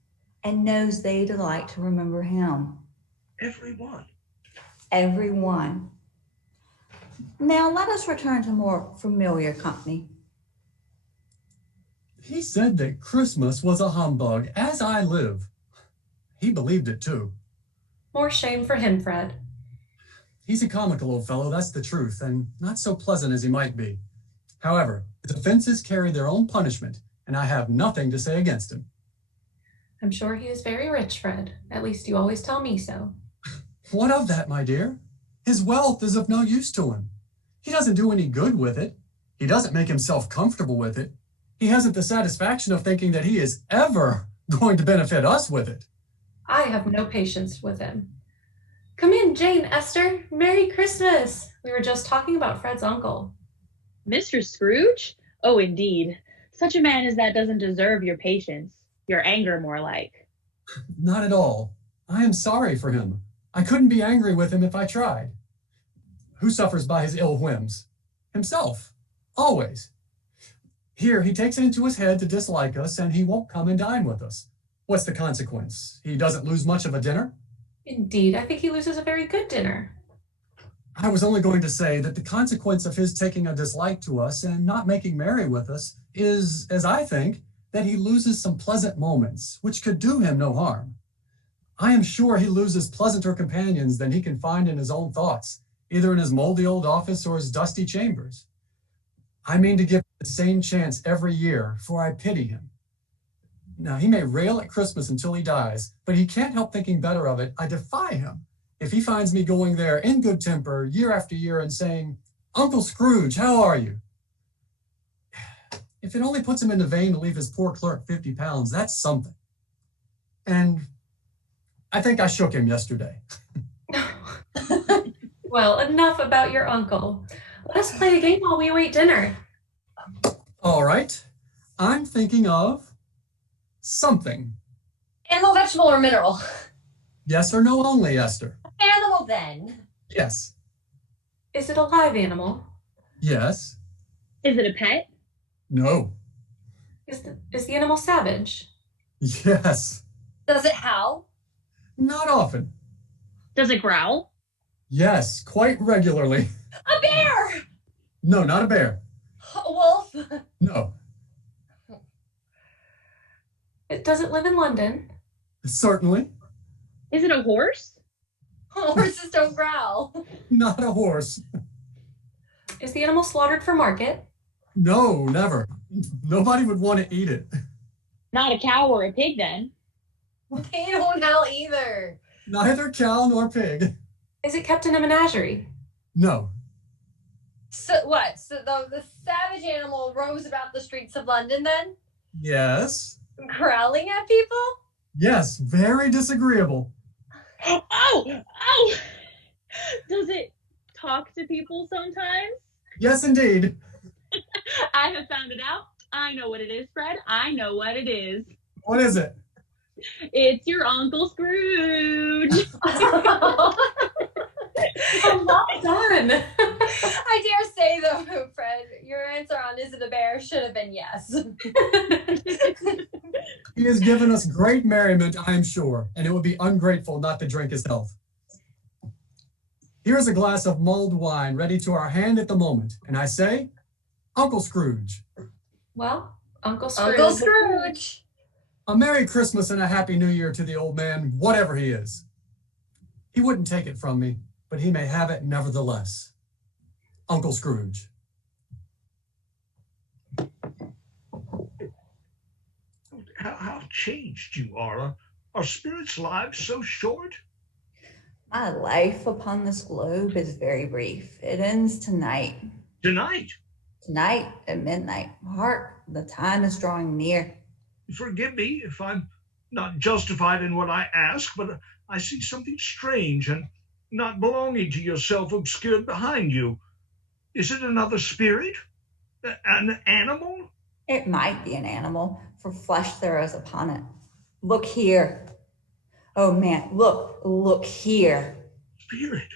and knows they delight to remember him. Everyone. Everyone. Now let us return to more familiar company. He said that Christmas was a humbug, as I live. He believed it too. More shame for him, Fred. He's a comical old fellow, that's the truth, and not so pleasant as he might be. However, his offenses carry their own punishment, and I have nothing to say against him. I'm sure he is very rich, Fred. At least you always tell me so. What of that, my dear? His wealth is of no use to him. He doesn't do any good with it. He doesn't make himself comfortable with it. He hasn't the satisfaction of thinking that he is ever going to benefit us with it. I have no patience with him. Come in, Jane, Esther. Merry Christmas. We were just talking about Fred's uncle. Mr. Scrooge? Oh, indeed. Such a man as that doesn't deserve your patience. Your anger, more like. Not at all. I am sorry for him. I couldn't be angry with him if I tried. Who suffers by his ill whims? Himself. Always. Here, he takes it into his head to dislike us, and he won't come and dine with us. What's the consequence? He doesn't lose much of a dinner? Indeed, I think he loses a very good dinner. I was only going to say that the consequence of his taking a dislike to us and not making merry with us is, as I think, that he loses some pleasant moments, which could do him no harm. I am sure he loses pleasanter companions than he can find in his own thoughts, either in his moldy old office or his dusty chambers. I mean to give him the same chance every year, for I pity him. Now, he may rail at Christmas until he dies, but he can't help thinking better of it. I defy him if he finds me going there in good temper year after year and saying, "Uncle Scrooge, how are you?" If it only puts him in the vein to leave his poor clerk 50 pounds, that's something. And I think I shook him yesterday. Well, enough about your uncle. Let us play a game while we await dinner. All right. I'm thinking of something. Animal, vegetable, or mineral? Yes or no only, Esther? Animal, then. Yes. Is it a live animal? Yes. Is it a pet? No. Is the animal savage? Yes. Does it howl? Not often. Does it growl? Yes, quite regularly. A bear! No, not a bear. A wolf? No. Does it live in London? Certainly. Is it a horse? Horses don't growl. Not a horse. Is the animal slaughtered for market? No, never. Nobody would want to eat it. Not a cow or a pig, then. They don't howl either. Neither cow nor pig. Is it kept in a menagerie? No. So what? So the savage animal roams about the streets of London then? Yes. Growling at people? Yes, very disagreeable. Oh! Does it talk to people sometimes? Yes, indeed. I have found it out. I know what it is, Fred. I know what it is. What is it? It's your Uncle Scrooge. Well done. I dare say, though, Fred, your answer on is it a bear should have been yes. He has given us great merriment, I am sure, and it would be ungrateful not to drink his health. Here's a glass of mulled wine ready to our hand at the moment, and I say, Uncle Scrooge. Well, Uncle Scrooge. Uncle Scrooge. A Merry Christmas and a Happy New Year to the old man, whatever he is. He wouldn't take it from me, but he may have it nevertheless. Uncle Scrooge. How changed you are. Are spirits' lives so short? My life upon this globe is very brief. It ends tonight. Tonight? Tonight at midnight. Hark, the time is drawing near. Forgive me if I'm not justified in what I ask, but I see something strange and not belonging to yourself obscured behind you. Is it another spirit? An animal? It might be an animal, for flesh there is upon it. Look here. Oh man, look here. Spirit?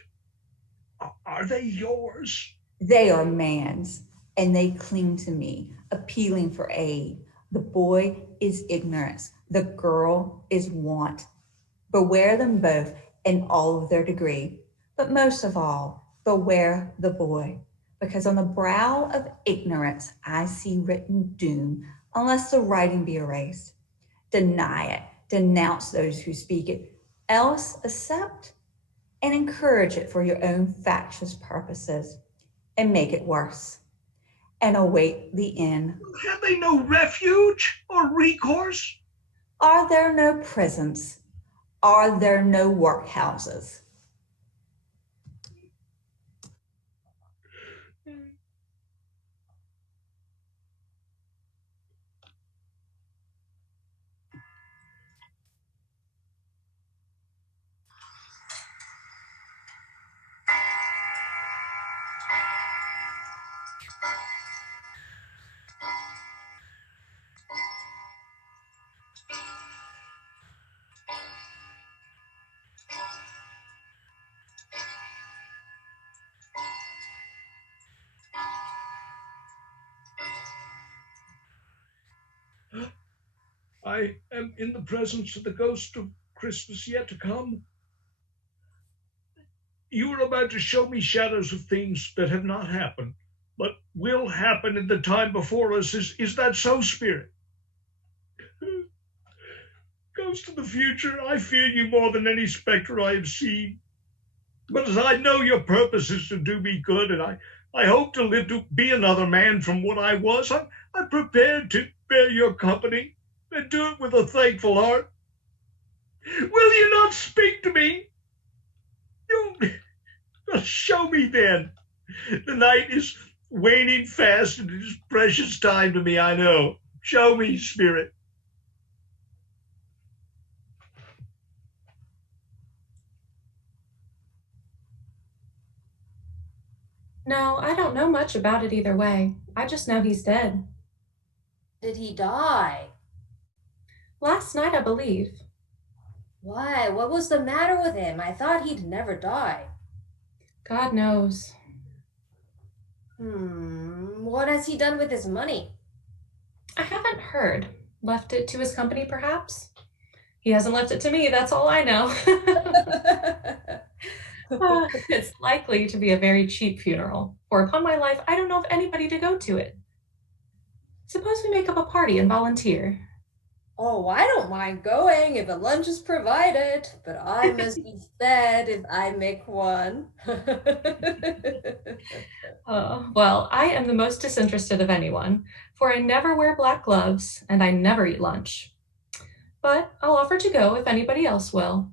Are they yours? They are man's, and they cling to me, appealing for aid. The boy is ignorance, the girl is want. Beware them both in all of their degree, but most of all, beware the boy, because on the brow of ignorance I see written doom, unless the writing be erased. Deny it, denounce those who speak it, else accept and encourage it for your own factious purposes, and make it worse, and await the end. Have they no refuge or recourse? Are there no prisons? Are there no workhouses? I am in the presence of the ghost of Christmas yet to come. You are about to show me shadows of things that have not happened, but will happen in the time before us. Is that so, Spirit? Ghost of the future, I fear you more than any spectre I have seen. But as I know your purpose is to do me good, and I hope to live to be another man from what I was, I'm prepared to bear your company and do it with a thankful heart. Will you not speak to me? Show me then. The night is waning fast, and it is precious time to me, I know. Show me, Spirit. No, I don't know much about it either way. I just know he's dead. Did he die? Last night, I believe. Why? What was the matter with him? I thought he'd never die. God knows. What has he done with his money? I haven't heard. Left it to his company, perhaps? He hasn't left it to me, that's all I know. It's likely to be a very cheap funeral, for upon my life, I don't know of anybody to go to it. Suppose we make up a party and volunteer. Oh, I don't mind going if a lunch is provided, but I must be fed if I make one. Well, I am the most disinterested of anyone, for I never wear black gloves and I never eat lunch. But I'll offer to go if anybody else will.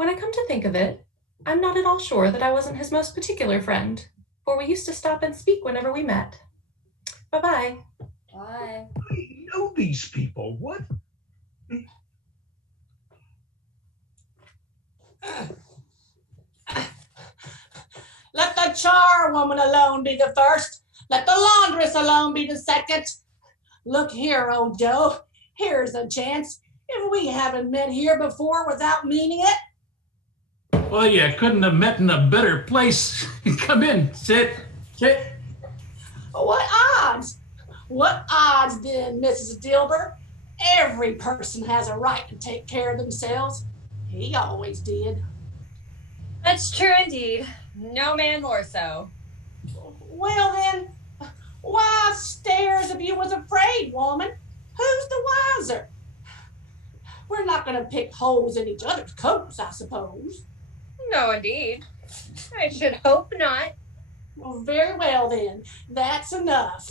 When I come to think of it, I'm not at all sure that I wasn't his most particular friend, for we used to stop and speak whenever we met. Bye-bye. Bye. I know these people. What? Let the charwoman alone be the first. Let the laundress alone be the second. Look here, old Joe. Here's a chance. If we haven't met here before without meaning it. Well, you couldn't have met in a better place. Come in, sit. What odds? What odds then, Mrs. Dilber? Every person has a right to take care of themselves. He always did. That's true indeed. No man more so. Well then, why stare as if you was afraid, woman? Who's the wiser? We're not going to pick holes in each other's coats, I suppose. No, indeed. I should hope not. Well, very well then. That's enough.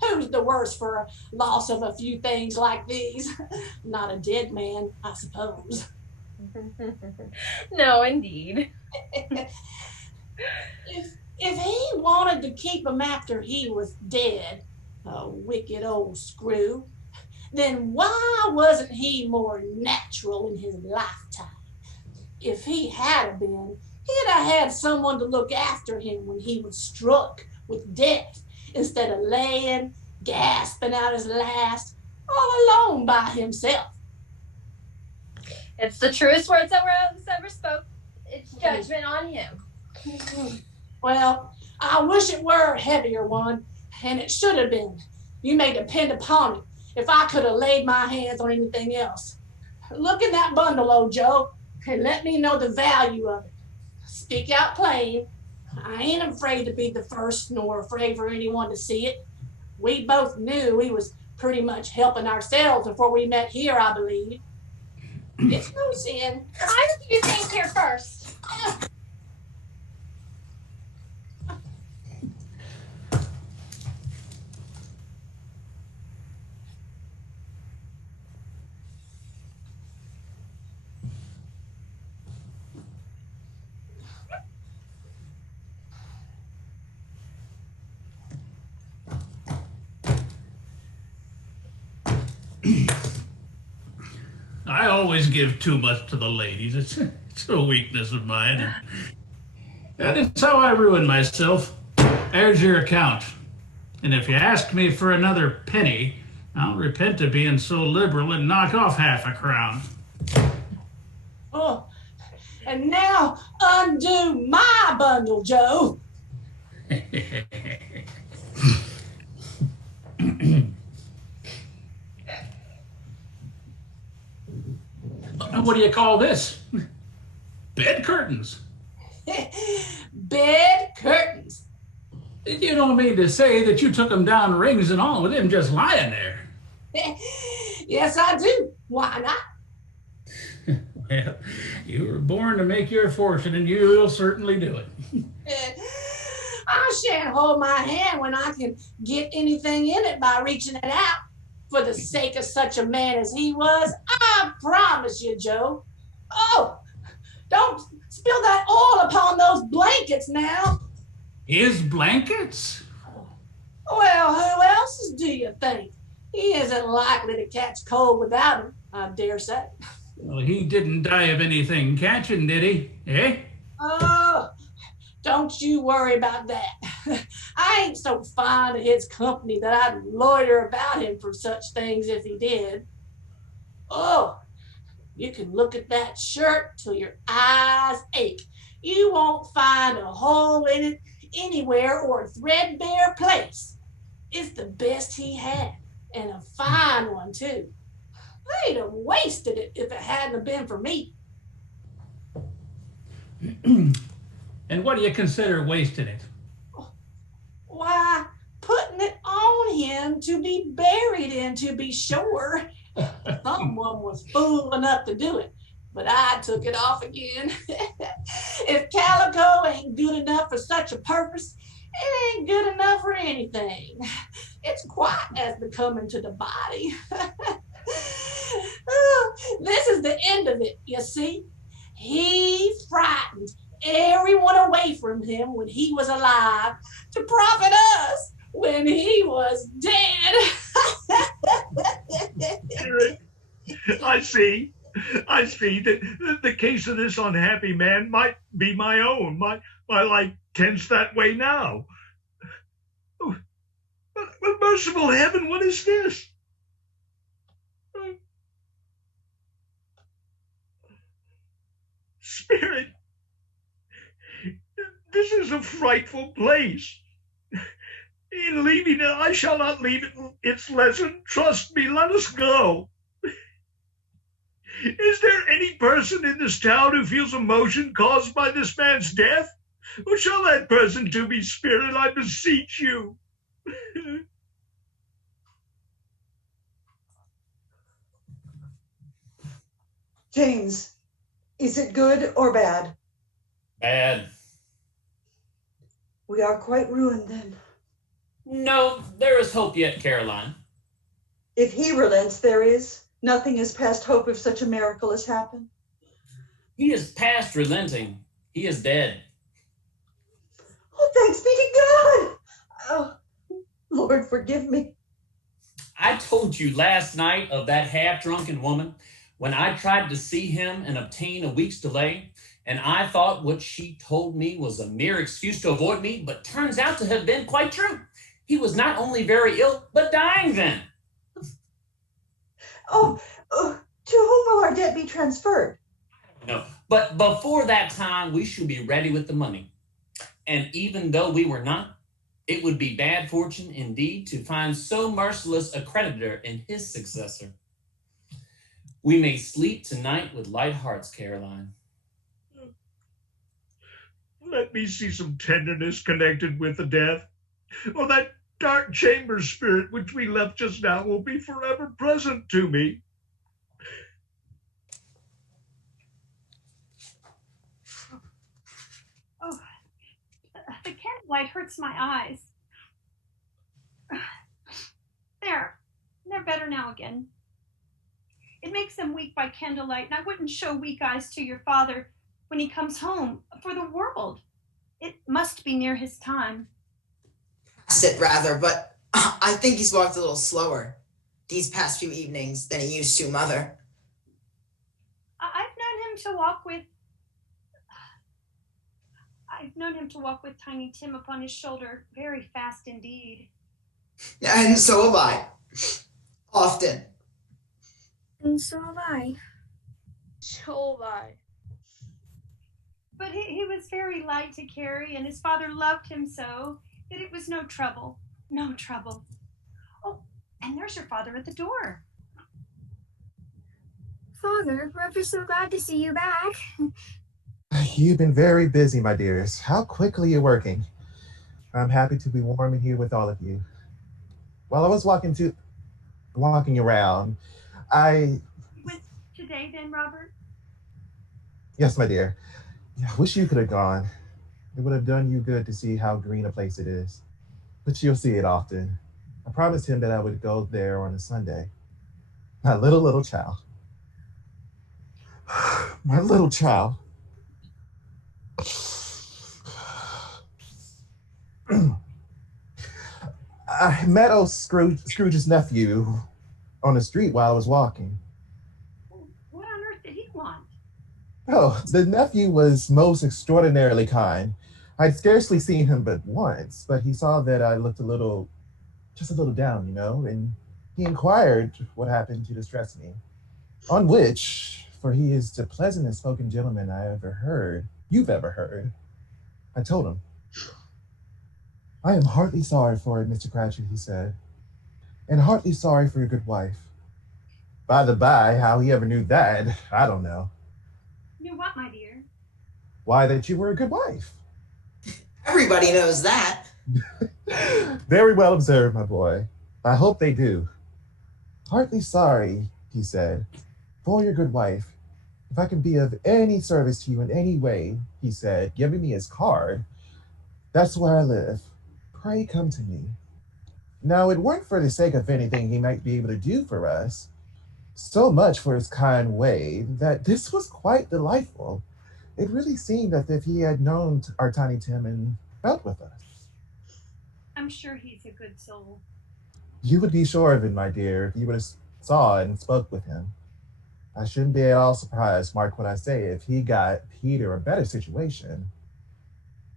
Who's the worse for a loss of a few things like these? Not a dead man, I suppose. No, indeed. If he wanted to keep him after he was dead, a wicked old screw, then why wasn't he more natural in his lifetime? If he had been, he'd have had someone to look after him when he was struck with death, instead of laying, gasping out his last, all alone by himself. It's the truest words that were ever spoke. It's judgment on him. Well, I wish it were a heavier one, and it should have been. You may depend upon it, if I could have laid my hands on anything else. Look in that bundle, old Joe, and let me know the value of it. Speak out plain. I ain't afraid to be the first, nor afraid for anyone to see it. We both knew we was pretty much helping ourselves before we met here, I believe. It's no sin. I do you think here first? I always give too much to the ladies. It's a weakness of mine. And it's how I ruin myself. There's your account. And if you ask me for another penny, I'll repent of being so liberal and knock off half a crown. Oh, and now undo my bundle, Joe. What do you call this? Bed curtains. Bed curtains. You don't mean to say that you took them down, rings and all, with him just lying there? Yes, I do. Why not? Well, you were born to make your fortune, and you'll certainly do it. I shan't hold my hand when I can get anything in it by reaching it out. For the sake of such a man as he was, I promise you, Joe. Oh, don't spill that oil upon those blankets now. His blankets? Well, who else's do you think? He isn't likely to catch cold without him, I dare say. Well, he didn't die of anything catching, did he? Eh? Oh, don't you worry about that. I ain't so fond of his company that I'd loiter about him for such things if he did. Oh, you can look at that shirt till your eyes ache. You won't find a hole in it anywhere or a threadbare place. It's the best he had, and a fine one too. I'd have wasted it if it hadn't been for me. And what do you consider wasting it? Why, putting it on him to be buried in, to be sure. Someone was fool enough to do it, but I took it off again. If calico ain't good enough for such a purpose, it ain't good enough for anything. It's quite as becoming to the body. This is the end of it, you see. He frightened everyone away from him when he was alive to profit us when he was dead. I see. I see that the case of this unhappy man might be my own. My life tends that way now. But merciful heaven, what is this? Spirit, this is a frightful place. In leaving it, I shall not leave it its lesson. Trust me, let us go. Is there any person in this town who feels emotion caused by this man's death? Or shall that person to be Spirit, I beseech you? James, is it good or bad? Bad. We are quite ruined then. No, there is hope yet, Caroline. If he relents, there is. Nothing is past hope if such a miracle has happened. He is past relenting. He is dead. Oh, thanks be to God! Oh, Lord, forgive me. I told you last night of that half-drunken woman when I tried to see him and obtain a week's delay, and I thought what she told me was a mere excuse to avoid me, but turns out to have been quite true. He was not only very ill, but dying then. To whom will our debt be transferred? No, but before that time, we should be ready with the money. And even though we were not, it would be bad fortune indeed to find so merciless a creditor in his successor. We may sleep tonight with light hearts, Caroline. Let me see some tenderness connected with the death. Oh, that dark chamber spirit which we left just now will be forever present to me. Oh, the candlelight hurts my eyes. They're better now again. It makes them weak by candlelight, and I wouldn't show weak eyes to your father when he comes home for the world. It must be near his time. Sit rather, but I think he's walked a little slower these past few evenings than he used to, Mother. I've known him to walk with Tiny Tim upon his shoulder very fast indeed. And so have I. Often. And so have I. So have I. But he was very light to carry, and his father loved him so that it was no trouble. No trouble. Oh, and there's your father at the door. Father, we're ever so glad to see you back. You've been very busy, my dears. How quickly you're working. I'm happy to be warm in here with all of you. While I was walking around, I... With today then, Robert? Yes, my dear. I wish you could have gone. It would have done you good to see how green a place it is. But you'll see it often. I promised him that I would go there on a Sunday. My little child. My little child. I met old Scrooge's nephew on the street while I was walking. What on earth did he want? Oh, the nephew was most extraordinarily kind. I'd scarcely seen him but once, but he saw that I looked just a little down, and he inquired what happened to distress me. On which, for he is the pleasantest spoken gentleman you've ever heard, I told him. I am heartily sorry for it, Mr. Cratchit, he said, and heartily sorry for your good wife. By the by, how he ever knew that, I don't know. Knew what, my dear? Why, that you were a good wife. Everybody knows that. Very well observed, my boy. I hope they do. Heartily sorry, he said, for your good wife. If I can be of any service to you in any way, he said, giving me his card, that's where I live. Pray come to me. Now, it weren't for the sake of anything he might be able to do for us. so much for his kind way that this was quite delightful. It really seemed as if he had known our Tiny Tim and felt with us. I'm sure he's a good soul. You would be sure of it, my dear, if you would have saw and spoke with him. I shouldn't be at all surprised, mark what I say, if he got Peter a better situation.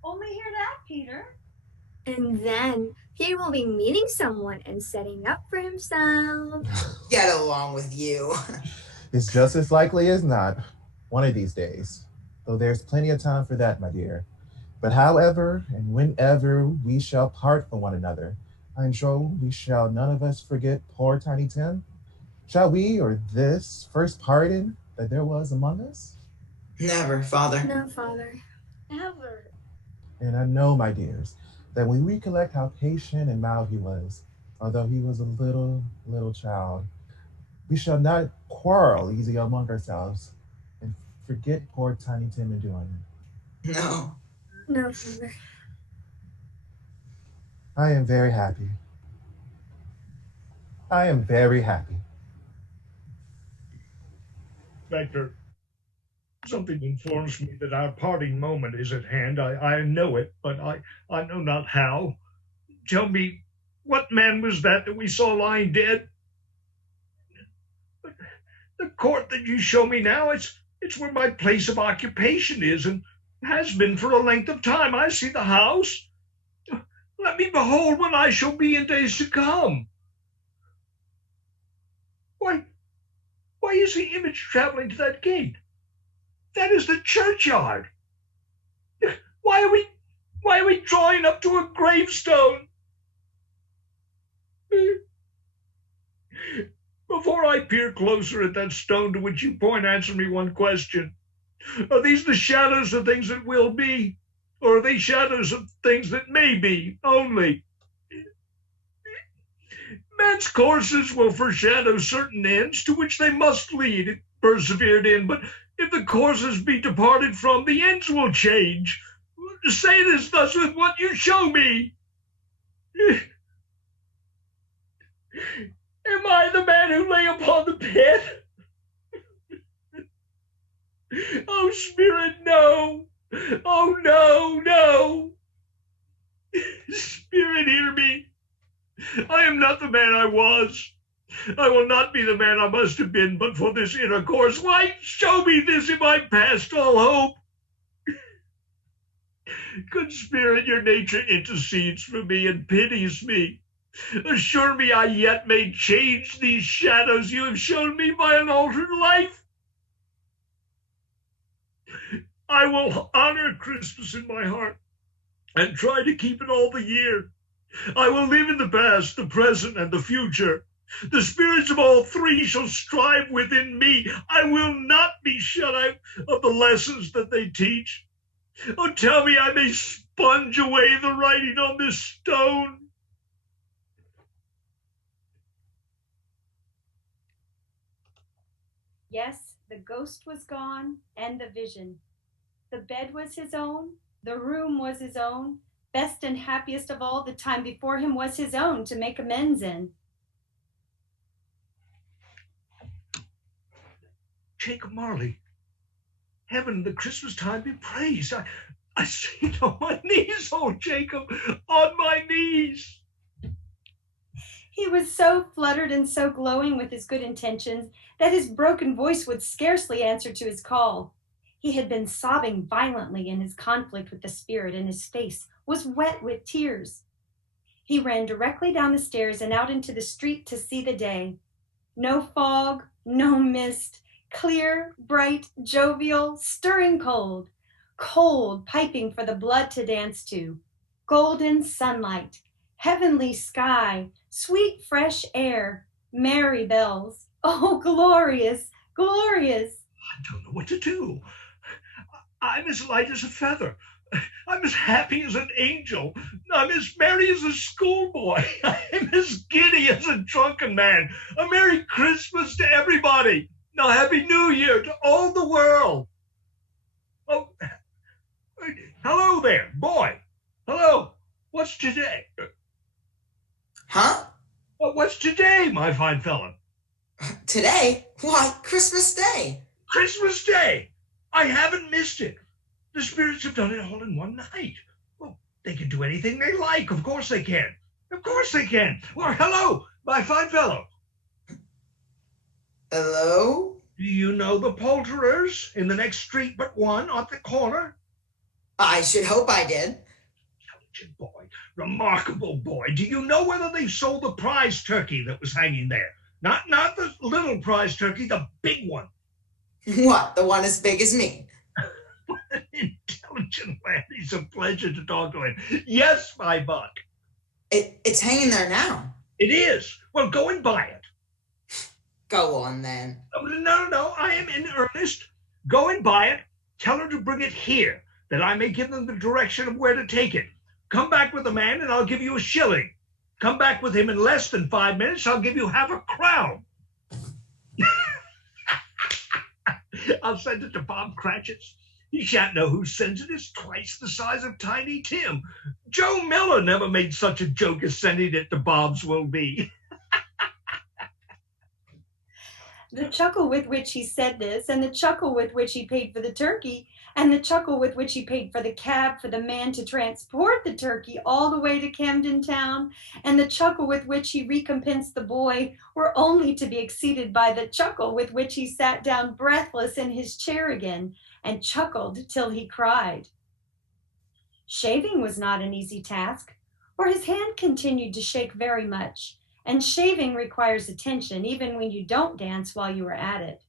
Only hear that, Peter. And then he will be meeting someone and setting up for himself. Get along with you. It's just as likely as not, one of these days. Though there's plenty of time for that, my dear. But however and whenever we shall part from one another, I'm sure we shall none of us forget poor Tiny Tim. Shall we, or this first pardon that there was among us? Never, Father. No, Father. Never. And I know, my dears, that when we recollect how patient and mild he was, although he was a little child, we shall not quarrel easy among ourselves and forget poor Tiny Tim in doing it. No. No, Father. I am very happy. I am very happy. Spectre, something informs me that our parting moment is at hand. I know it, but I know not how. Tell me, what man was that we saw lying dead? The court that you show me now, it's where my place of occupation is, and has been for a length of time. I see the house. Let me behold what I shall be in days to come. Why is the image traveling to that gate? That is the churchyard. Why are we drawing up to a gravestone? Before I peer closer at that stone to which you point, answer me one question. Are these the shadows of things that will be, or are they shadows of things that may be only? Men's courses will foreshadow certain ends to which they must lead, if persevered in, but if the courses be departed from, the ends will change. Say this thus with what you show me. Am I the man who lay upon the pit? Oh, Spirit, no. Oh, no. Spirit, hear me. I am not the man I was. I will not be the man I must have been but for this intercourse. Why show me this if I passed all hope? Good Spirit, your nature intercedes for me and pities me. Assure me I yet may change these shadows you have shown me by an altered life. I will honor Christmas in my heart and try to keep it all the year. I will live in the past, the present, and the future. The spirits of all three shall strive within me. I will not be shut out of the lessons that they teach. Oh, tell me I may sponge away the writing on this stone. Yes, the ghost was gone, and the vision. The bed was his own, the room was his own. Best and happiest of all, the time before him was his own to make amends in. Jacob Marley, heaven, the Christmas time be praised. I see it on my knees, oh Jacob, on my knees. He was so fluttered and so glowing with his good intentions that his broken voice would scarcely answer to his call. He had been sobbing violently in his conflict with the spirit, and his face was wet with tears. He ran directly down the stairs and out into the street to see the day. No fog, no mist, clear, bright, jovial, stirring cold, cold, piping for the blood to dance to, golden sunlight, heavenly sky, sweet fresh air, merry bells. Oh, glorious, glorious. I don't know what to do. I'm as light as a feather. I'm as happy as an angel. I'm as merry as a schoolboy. I'm as giddy as a drunken man. A Merry Christmas to everybody. A Happy New Year to all the world. Oh, hello there, boy. Hello. What's today? Huh? What's today, my fine fellow? Today? Why, Christmas Day. Christmas Day! I haven't missed it. The spirits have done it all in one night. Well, they can do anything they like. Of course they can. Of course they can. Well, hello, my fine fellow. Hello? Do you know the poulterers in the next street but one on the corner? I should hope I did. Intelligent boy, remarkable boy. Do you know whether they've sold the prize turkey that was hanging there? Not the little prize turkey, the big one. What, the one as big as me? What an intelligent lad. He's a pleasure to talk to him. Yes, my buck. It's hanging there now. It is. Well, go and buy it. Go on, then. No, I am in earnest. Go and buy it. Tell her to bring it here, that I may give them the direction of where to take it. Come back with the man, and I'll give you a shilling. Come back with him in less than 5 minutes, I'll give you half a crown. I'll send it to Bob Cratchit's. He shan't know who sends it. It's twice the size of Tiny Tim. Joe Miller never made such a joke as sending it to Bob's will be. The chuckle with which he said this, and the chuckle with which he paid for the turkey, and the chuckle with which he paid for the cab for the man to transport the turkey all the way to Camden Town, and the chuckle with which he recompensed the boy were only to be exceeded by the chuckle with which he sat down breathless in his chair again and chuckled till he cried. Shaving was not an easy task, for his hand continued to shake very much, and shaving requires attention even when you don't dance while you are at it.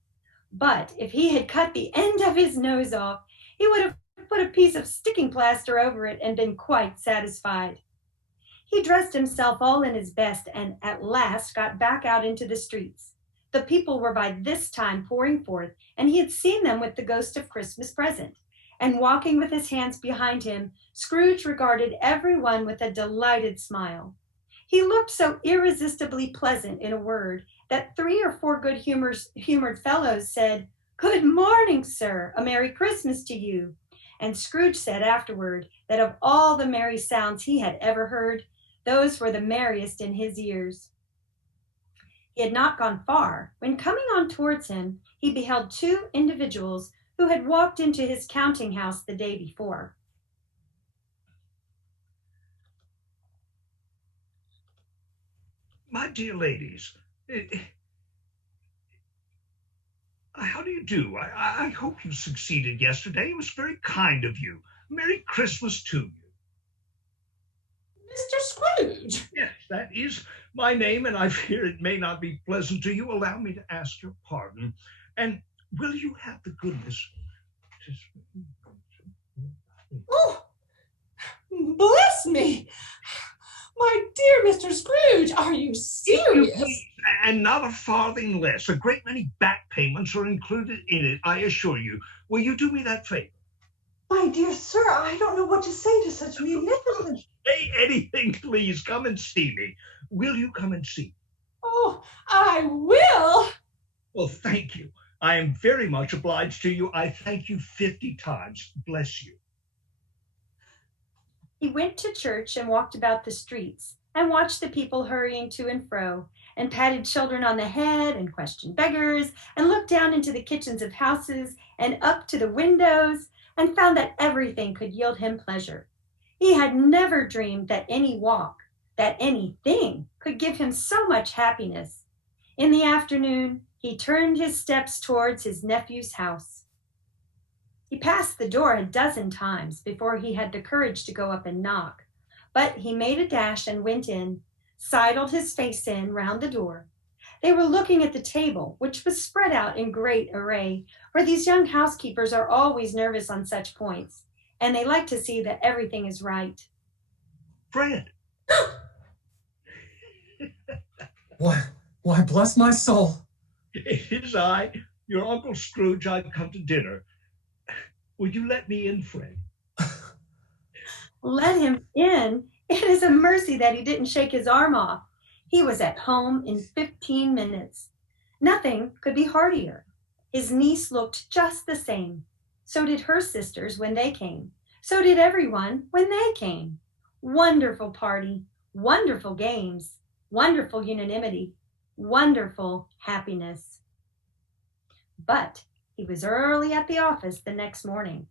But if he had cut the end of his nose off, he would have put a piece of sticking plaster over it and been quite satisfied. He dressed himself all in his best and at last got back out into the streets. The people were by this time pouring forth, and he had seen them with the ghost of Christmas present. And walking with his hands behind him, Scrooge regarded every one with a delighted smile. He looked so irresistibly pleasant, in a word, that 3 or 4 good-humored fellows said, "Good morning, sir, a Merry Christmas to you." And Scrooge said afterward that of all the merry sounds he had ever heard, those were the merriest in his ears. He had not gone far, when coming on towards him, he beheld 2 individuals who had walked into his counting house the day before. My dear ladies, how do you do? I hope you succeeded yesterday. It was very kind of you. Merry Christmas to you. Mr. Scrooge. Yes, that is my name, and I fear it may not be pleasant to you. Allow me to ask your pardon. And will you have the goodness to... Oh, bless me. My dear Mr. Scrooge, are you serious? And not a farthing less. A great many back payments are included in it, I assure you. Will you do me that favor? My dear sir, I don't know what to say to such munificence. Say anything, please. Come and see me. Will you come and see me? Oh, I will. Well, thank you. I am very much obliged to you. I thank you 50 times. Bless you. He went to church and walked about the streets and watched the people hurrying to and fro, and patted children on the head and questioned beggars, and looked down into the kitchens of houses and up to the windows, and found that everything could yield him pleasure. He had never dreamed that any walk, that anything could give him so much happiness. In the afternoon, he turned his steps towards his nephew's house. He passed the door a dozen times before he had the courage to go up and knock, but he made a dash and went in, sidled his face in round the door. They were looking at the table, which was spread out in great array, for these young housekeepers are always nervous on such points, and they like to see that everything is right. Fred! Why, bless my soul. It is I, your Uncle Scrooge. I've come to dinner. Would you let me in, Fred? Let him in? It is a mercy that he didn't shake his arm off. He was at home in 15 minutes. Nothing could be heartier. His niece looked just the same. So did her sisters when they came. So did everyone when they came. Wonderful party, wonderful games, wonderful unanimity, wonderful happiness. But he was early at the office the next morning.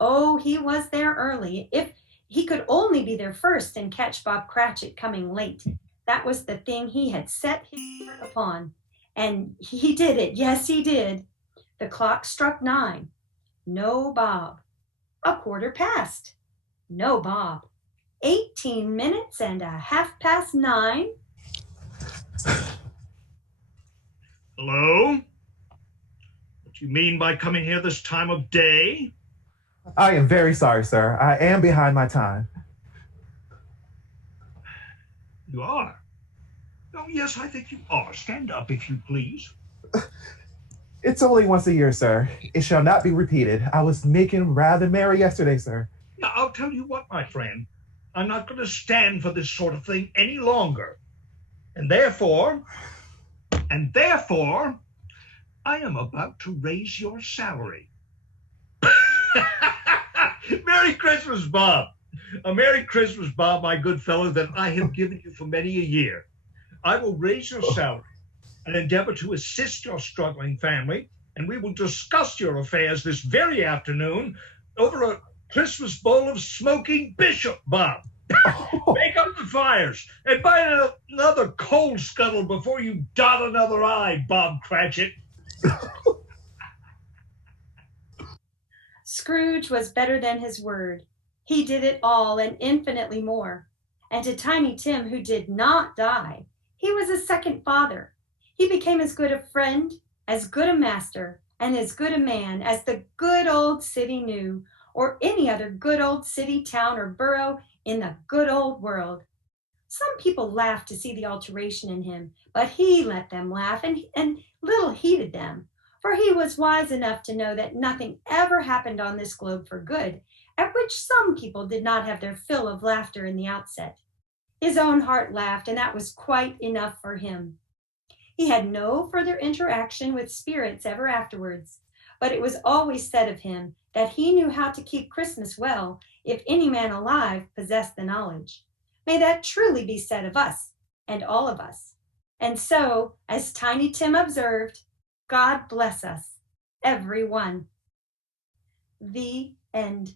Oh, he was there early. If he could only be there first and catch Bob Cratchit coming late. That was the thing he had set his heart upon. And he did it. Yes, he did. The clock struck 9. No Bob. A quarter past. No Bob. 18 minutes and a half past 9. Hello? What do you mean by coming here this time of day? I am very sorry, sir. I am behind my time. You are? Oh, yes, I think you are. Stand up, if you please. It's only once a year, sir. It shall not be repeated. I was making rather merry yesterday, sir. Now, I'll tell you what, my friend. I'm not going to stand for this sort of thing any longer. And therefore, I am about to raise your salary. Merry Christmas, Bob. A Merry Christmas, Bob, my good fellow, that I have given you for many a year. I will raise your salary and endeavor to assist your struggling family, and we will discuss your affairs this very afternoon over a Christmas bowl of smoking bishop, Bob. Make up the fires and buy another coal scuttle before you dot another I, Bob Cratchit. Scrooge was better than his word. He did it all and infinitely more. And to Tiny Tim, who did not die, he was a second father. He became as good a friend, as good a master, and as good a man as the good old city knew, or any other good old city, town, or borough in the good old world. Some people laughed to see the alteration in him, but he let them laugh and little heeded them, for he was wise enough to know that nothing ever happened on this globe for good, at which some people did not have their fill of laughter in the outset. His own heart laughed, and that was quite enough for him. He had no further interaction with spirits ever afterwards, but it was always said of him that he knew how to keep Christmas well if any man alive possessed the knowledge. May that truly be said of us and all of us. And so, as Tiny Tim observed, God bless us, every one. The end.